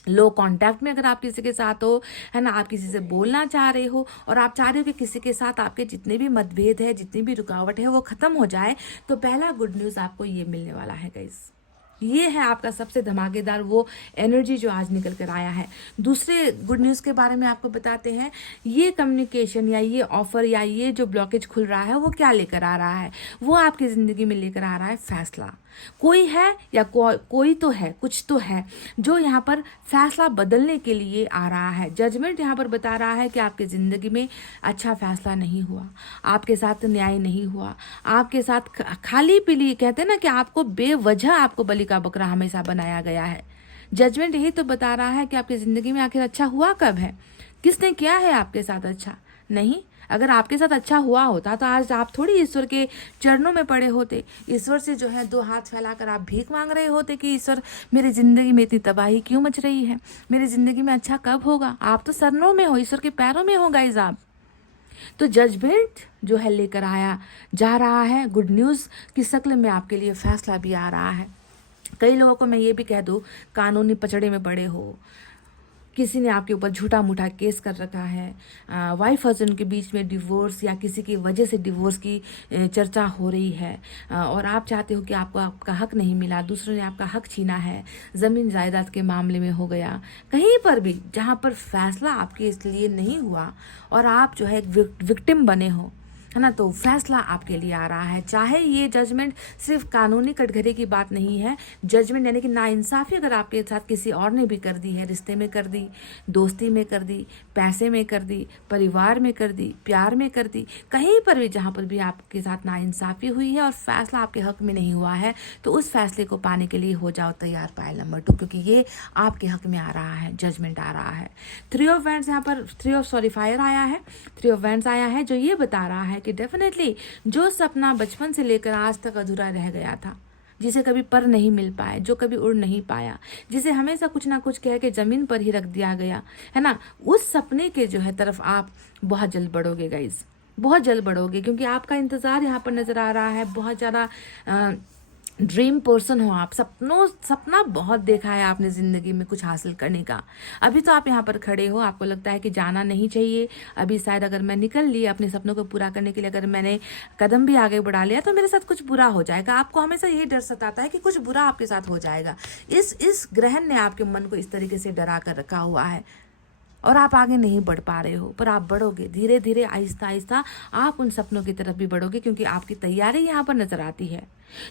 लो कांटेक्ट में अगर आप किसी के साथ हो, है ना, आप किसी से बोलना चाह रहे हो और आप चाह रहे हो कि किसी के साथ आपके जितने भी मतभेद है, जितनी भी रुकावट है वो ख़त्म हो जाए, तो पहला गुड न्यूज़ आपको ये मिलने वाला है गाइस। ये है आपका सबसे धमाकेदार वो एनर्जी जो आज निकल कर आया है। दूसरे गुड न्यूज़ के बारे में आपको बताते हैं। ये कम्युनिकेशन या ये ऑफर या ये जो ब्लॉकेज खुल रहा है वो क्या लेकर आ रहा है, वो आपकी ज़िंदगी में लेकर आ रहा है फैसला। कोई है या कोई तो है, कुछ तो है जो यहाँ पर फैसला बदलने के लिए आ रहा है। जजमेंट यहाँ पर बता रहा है कि आपकी ज़िंदगी में अच्छा फैसला नहीं हुआ, आपके साथ न्याय नहीं हुआ, आपके साथ खाली पीली, कहते हैं ना कि आपको बेवजह आपको बलि का बकरा हमेशा बनाया गया है। जजमेंट यही तो बता रहा है कि आपकी ज़िंदगी में आखिर अच्छा हुआ कब है, किसने किया है आपके साथ अच्छा। नहीं, अगर आपके साथ अच्छा हुआ होता तो आज आप थोड़ी ईश्वर के चरणों में पड़े होते, ईश्वर से जो है 2 हाथ फैलाकर आप भीख मांग रहे होते कि ईश्वर मेरी ज़िंदगी में इतनी तबाही क्यों मच रही है, मेरी ज़िंदगी में अच्छा कब होगा। आप तो शरणों में हो, ईश्वर के पैरों में हो गाइस आप। तो जजमेंट जो है लेकर आया जा रहा है, गुड न्यूज़ की शक्ल में आपके लिए फैसला भी आ रहा है। कई लोगों को मैं ये भी कह दूँ, कानूनी पचड़े में पड़े हो, किसी ने आपके ऊपर झूठा मूठा केस कर रखा है, वाइफ हस्बैंड के बीच में डिवोर्स या किसी की वजह से डिवोर्स की चर्चा हो रही है, और आप चाहते हो कि आपको आपका हक नहीं मिला, दूसरों ने आपका हक छीना है, ज़मीन जायदाद के मामले में हो गया, कहीं पर भी जहाँ पर फैसला आपके इसलिए नहीं हुआ और आप जो है एक विक्टिम बने हो, है ना। तो फैसला आपके लिए आ रहा है, चाहे ये जजमेंट सिर्फ कानूनी कटघरे की बात नहीं है। जजमेंट यानी कि नाइंसाफ़ी अगर आपके साथ किसी और ने भी कर दी है, रिश्ते में कर दी, दोस्ती में कर दी, पैसे में कर दी, परिवार में कर दी, प्यार में कर दी, कहीं पर भी जहाँ पर भी आपके साथ नाइंसाफ़ी हुई है और फैसला आपके हक में नहीं हुआ है, तो उस फैसले को पाने के लिए हो जाओ तैयार पायल नंबर 2, क्योंकि ये आपके हक में आ रहा है, जजमेंट आ रहा है। 3 ऑफ वैंड्स यहाँ पर फायर आया है, 3 ऑफ वैंड्स आया है, जो ये बता रहा है कि डेफिनेटली जो सपना बचपन से लेकर आज तक अधूरा रह गया था, जिसे कभी पर नहीं मिल पाए, जो कभी उड़ नहीं पाया, जिसे हमेशा कुछ ना कुछ कह के ज़मीन पर ही रख दिया गया है ना, उस सपने के जो है तरफ आप बहुत जल्द बढ़ोगे गाइज, बहुत जल्द बढ़ोगे, क्योंकि आपका इंतज़ार यहाँ पर नज़र आ रहा है। बहुत ज़्यादा ड्रीम पर्सन हो आप, सपना बहुत देखा है आपने ज़िंदगी में कुछ हासिल करने का। अभी तो आप यहाँ पर खड़े हो, आपको लगता है कि जाना नहीं चाहिए, अभी शायद अगर मैं निकल ली अपने सपनों को पूरा करने के लिए, अगर मैंने कदम भी आगे बढ़ा लिया तो मेरे साथ कुछ बुरा हो जाएगा। आपको हमेशा यही डर सताता है कि कुछ बुरा आपके साथ हो जाएगा। इस ग्रहण ने आपके मन को इस तरीके से डरा कर रखा हुआ है और आप आगे नहीं बढ़ पा रहे हो, पर आप बढ़ोगे धीरे धीरे, आहिस्ता आहिस्ता आप उन सपनों की तरफ भी बढ़ोगे, क्योंकि आपकी तैयारी यहाँ पर नज़र आती है।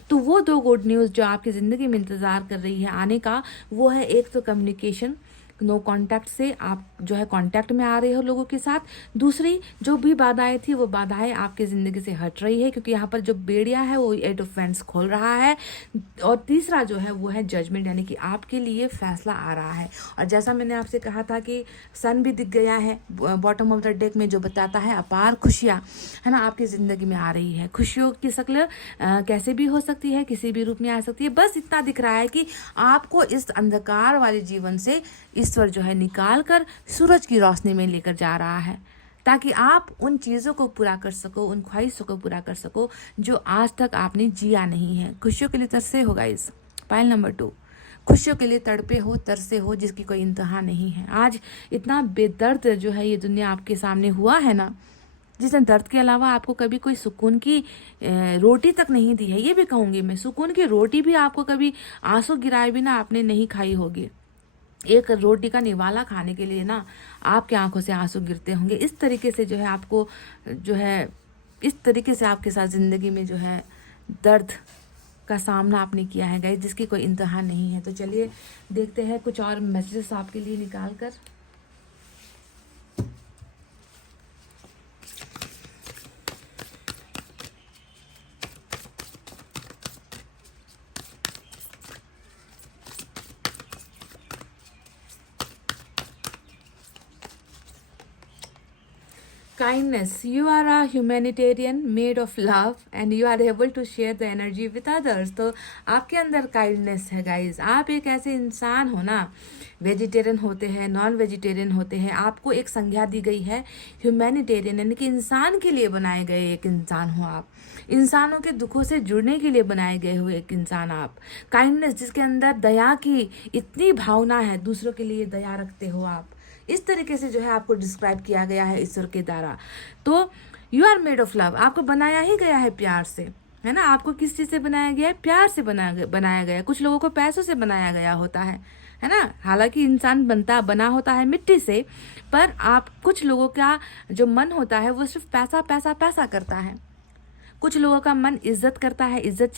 तो वो 2 गुड न्यूज़ जो आपकी ज़िंदगी में इंतज़ार कर रही है आने का, वो है एक तो कम्युनिकेशन, नो कांटेक्ट से आप जो है कांटेक्ट में आ रहे हो लोगों के साथ। दूसरी जो भी बाधाएं थी वो बाधाएं आपकी ज़िंदगी से हट रही है, क्योंकि यहाँ पर जो बेड़िया है वो 8 ऑफ वैंड्स खोल रहा है। और तीसरा जो है वो है जजमेंट, यानी कि आपके लिए फैसला आ रहा है। और जैसा मैंने आपसे कहा था कि सन भी दिख गया है बॉटम ऑफ द डेक में, जो बताता है अपार खुशियाँ है ना आपकी ज़िंदगी में आ रही है। खुशियों की शक्ल कैसे भी हो सकती है, किसी भी रूप में आ सकती है, बस इतना दिख रहा है कि आपको इस अंधकार वाले जीवन से ईश्वर जो है निकाल कर सूरज की रोशनी में लेकर जा रहा है, ताकि आप उन चीज़ों को पूरा कर सको, उन ख्वाहिशों को पूरा कर सको जो आज तक आपने जिया नहीं है। खुशियों के लिए तरसे हो गाइस, पायल नंबर 2, खुशियों के लिए तड़पे हो, तरसे हो, जिसकी कोई इंतहा नहीं है। आज इतना बेदर्द जो है ये दुनिया आपके सामने हुआ है ना, जिसने दर्द के अलावा आपको कभी कोई सुकून की रोटी तक नहीं दी है। ये भी कहूँगी मैं, सुकून की रोटी भी आपको कभी आंसू गिराए बिना आपने नहीं खाई होगी। एक रोटी का निवाला खाने के लिए ना आपकी आंखों से आंसू गिरते होंगे। इस तरीके से जो है आपको जो है, इस तरीके से आपके साथ ज़िंदगी में जो है दर्द का सामना आपने किया है गाइस, जिसकी कोई इंतहा नहीं है। तो चलिए देखते हैं कुछ और मैसेजेस आपके लिए निकाल कर। Kindness. You are a humanitarian made of love and you are able to share the energy with others. तो आपके अंदर काइंडनेस है गाइज। आप एक ऐसे इंसान हो ना, वेजिटेरियन होते हैं, नॉन वेजिटेरियन होते हैं, आपको एक संज्ञा दी गई है ह्यूमैनिटेरियन, यानी कि इंसान के लिए बनाए गए एक इंसान हो आप, इंसानों के दुखों से जुड़ने के लिए बनाए गए हुए एक इंसान आप। काइंडनेस, जिसके अंदर दया की इतनी भावना है, दूसरों के लिए दया रखते हो आप, इस तरीके से जो है आपको डिस्क्राइब किया गया है ईश्वर के द्वारा। तो you are made of love, आपको बनाया ही गया है प्यार से, है ना। आपको किस चीज़ से बनाया गया है? प्यार से बनाया गया है। कुछ लोगों को पैसों से बनाया गया होता है ना। हालांकि इंसान बना होता है मिट्टी से, पर आप कुछ लोगों का जो मन होता है वो सिर्फ पैसा पैसा पैसा करता है। कुछ लोगों का मन इज्जत करता है, इज्जत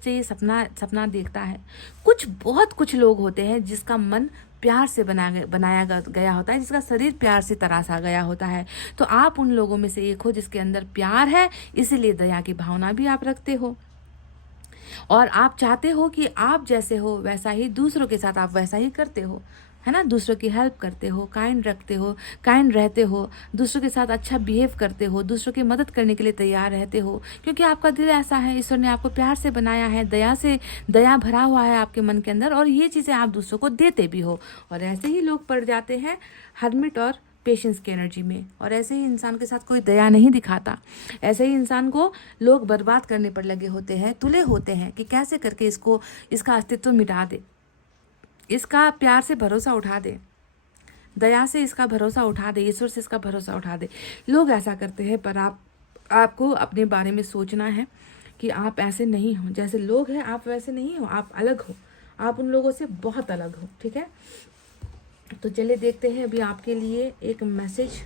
चाहिए, सपना देखता है। कुछ लोग होते हैं जिसका मन प्यार से बनाया गया होता है, जिसका शरीर प्यार से तराशा गया होता है। तो आप उन लोगों में से एक हो जिसके अंदर प्यार है, इसीलिए दया की भावना भी आप रखते हो और आप चाहते हो कि आप जैसे हो वैसा ही दूसरों के साथ आप वैसा ही करते हो, है ना। दूसरों की हेल्प करते हो, काइंड रहते हो, दूसरों के साथ अच्छा बिहेव करते हो, दूसरों की मदद करने के लिए तैयार रहते हो, क्योंकि आपका दिल ऐसा है। ईश्वर ने आपको प्यार से बनाया है, दया भरा हुआ है आपके मन के अंदर, और ये चीज़ें आप दूसरों को देते भी हो। और ऐसे ही लोग पड़ जाते हैं हर्मिट और पेशेंस की एनर्जी में, और ऐसे ही इंसान के साथ कोई दया नहीं दिखाता। ऐसे ही इंसान को लोग बर्बाद करने पर लगे होते हैं, तुले होते हैं कि कैसे करके इसका अस्तित्व मिटा दे, इसका प्यार से भरोसा उठा दे, दया से इसका भरोसा उठा दे, ईश्वर से इसका भरोसा उठा दे। लोग ऐसा करते हैं, पर आपको अपने बारे में सोचना है कि आप ऐसे नहीं हो। जैसे लोग हैं आप वैसे नहीं हो, आप अलग हो, आप उन लोगों से बहुत अलग हो, ठीक है। तो चलिए देखते हैं अभी आपके लिए एक मैसेज।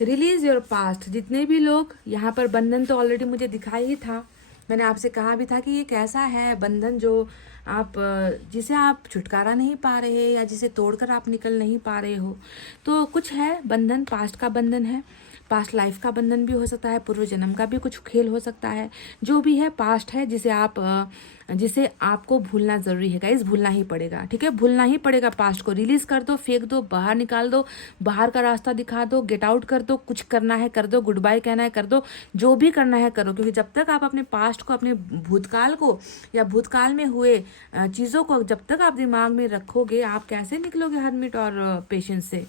Release your past. जितने भी लोग यहाँ पर बंधन तो ऑलरेडी मुझे दिखा ही था, मैंने आपसे कहा भी था कि ये कैसा है बंधन जो आप जिसे आप छुटकारा नहीं पा रहे या जिसे तोड़कर आप निकल नहीं पा रहे हो। तो कुछ है बंधन, पास्ट का बंधन है, पास्ट लाइफ का बंधन भी हो सकता है, पूर्व जन्म का भी कुछ खेल हो सकता है। जो भी है पास्ट है जिसे आपको भूलना ज़रूरी है गाइस, भूलना ही पड़ेगा, ठीक है, भूलना ही पड़ेगा। पास्ट को रिलीज कर दो, फेंक दो, बाहर निकाल दो, बाहर का रास्ता दिखा दो, गेट आउट कर दो, कुछ करना है कर दो, गुड बाय कहना है कर दो, जो भी करना है करो। क्योंकि जब तक आप अपने पास्ट को, अपने भूतकाल को या भूतकाल में हुए चीज़ों को जब तक आप दिमाग में रखोगे, आप कैसे निकलोगे हर्मिट और पेशेंस से,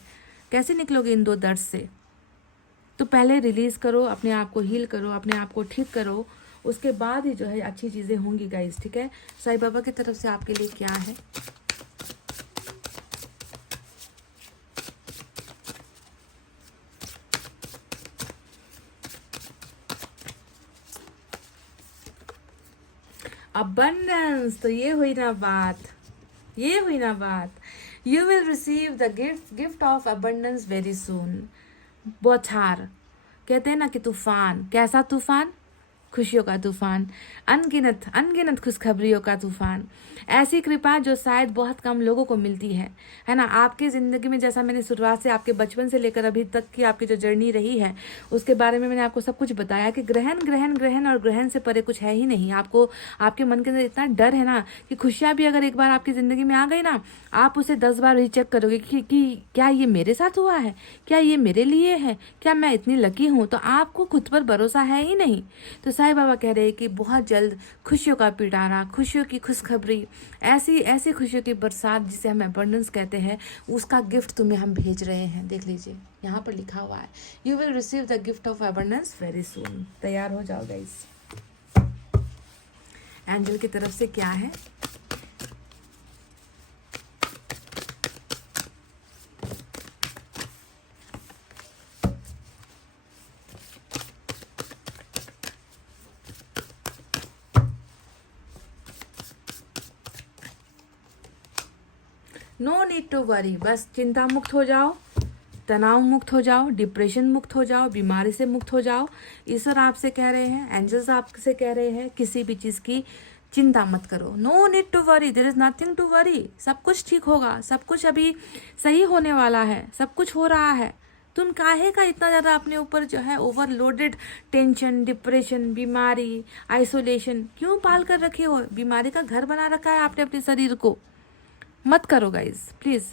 कैसे निकलोगे इन दो दर्द से। तो पहले रिलीज करो, अपने आप को हील करो, अपने आप को ठीक करो, उसके बाद ही जो है अच्छी चीज़ें होंगी गाइस, ठीक है। साईं बाबा की तरफ से आपके लिए क्या है? अबंडेंस। तो ये हुई ना बात, ये हुई ना बात। You will receive the gift of abundance very soon. बौछार, कहते हैं ना कि तूफान, कैसा तूफान? खुशियों का तूफान, अनगिनत अनगिनत खुशखबरियों का तूफान। ऐसी कृपा जो शायद बहुत कम लोगों को मिलती है ना। आपकी ज़िंदगी में जैसा मैंने शुरुआत से, आपके बचपन से लेकर अभी तक की आपकी जो जर्नी रही है उसके बारे में मैंने आपको सब कुछ बताया कि ग्रहण ग्रहण ग्रहण और ग्रहण से परे कुछ है ही नहीं। आपको आपके मन के अंदर इतना डर है ना कि खुशियाँ भी अगर एक बार आपकी ज़िंदगी में आ गई ना, आप उसे 10 बार रीचेक करोगे कि क्या ये मेरे साथ हुआ है, क्या ये मेरे लिए है, क्या मैं इतनी लकी हूँ। तो आपको खुद पर भरोसा है ही नहीं। तो साईं बाबा कह रहे हैं कि बहुत जल्द खुशियों का पिटारा, खुशियों की खुशखबरी, ऐसी ऐसी खुशियों की बरसात जिसे हम अबंडेंस कहते हैं, उसका गिफ्ट तुम्हें हम भेज रहे हैं। देख लीजिए यहाँ पर लिखा हुआ है, you will receive the gift of abundance very soon. तैयार हो जाओ गाइस। एंजल की तरफ से क्या है? No need to worry. बस चिंता मुक्त हो जाओ, तनाव मुक्त हो जाओ, डिप्रेशन मुक्त हो जाओ, बीमारी से मुक्त हो जाओ। ईश्वर आपसे कह रहे हैं, एंजल्स आपसे कह रहे हैं, किसी भी चीज़ की चिंता मत करो। No need to worry, there is nothing to worry. सब कुछ ठीक होगा, सब कुछ अभी सही होने वाला है, सब कुछ हो रहा है। तुम काहे का इतना ज़्यादा अपने ऊपर जो है ओवरलोडेड टेंशन, डिप्रेशन, बीमारी, आइसोलेशन क्यों पाल कर रखे हो? बीमारी का घर बना रखा है आपने अपने शरीर को। मत करो गाइज प्लीज़।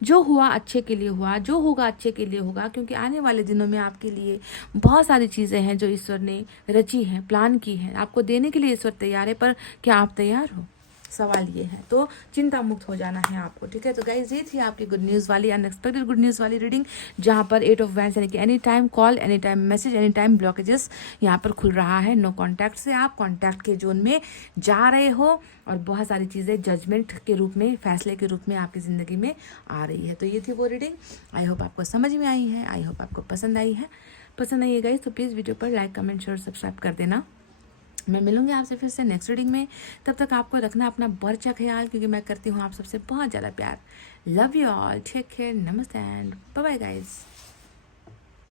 जो हुआ अच्छे के लिए हुआ, जो होगा अच्छे के लिए होगा। क्योंकि आने वाले दिनों में आपके लिए बहुत सारी चीज़ें हैं जो ईश्वर ने रची हैं, प्लान की हैं, आपको देने के लिए ईश्वर तैयार है। पर क्या आप तैयार हो? सवाल ये है। तो चिंता मुक्त हो जाना है आपको, ठीक है। तो गाइज ये थी आपकी गुड न्यूज़ वाली, अनएक्सपेक्टेड गुड न्यूज़ वाली रीडिंग, जहाँ पर 8 ऑफ वैंड्स यानी कि any time call, any time message, any time blockages यहाँ पर खुल रहा है। नो कॉन्टैक्ट से आप कॉन्टैक्ट के जोन में जा रहे हो और बहुत सारी चीज़ें जजमेंट के रूप में, फैसले के रूप में आपकी ज़िंदगी में आ रही है। तो ये थी वो रीडिंग। आई होप आपको समझ में आई है, आई होप आपको पसंद आई है। पसंद आई है गाइज तो प्लीज़ वीडियो पर लाइक, कमेंट, शेयर, सब्सक्राइब कर देना। मैं मिलूंगी आपसे फिर से नेक्स्ट रीडिंग में। तब तक आपको रखना अपना बर्चा ख्याल, क्योंकि मैं करती हूँ आप सबसे बहुत ज़्यादा प्यार। Love you all, take care, नमस्ते एंड बाय बाय गाइज।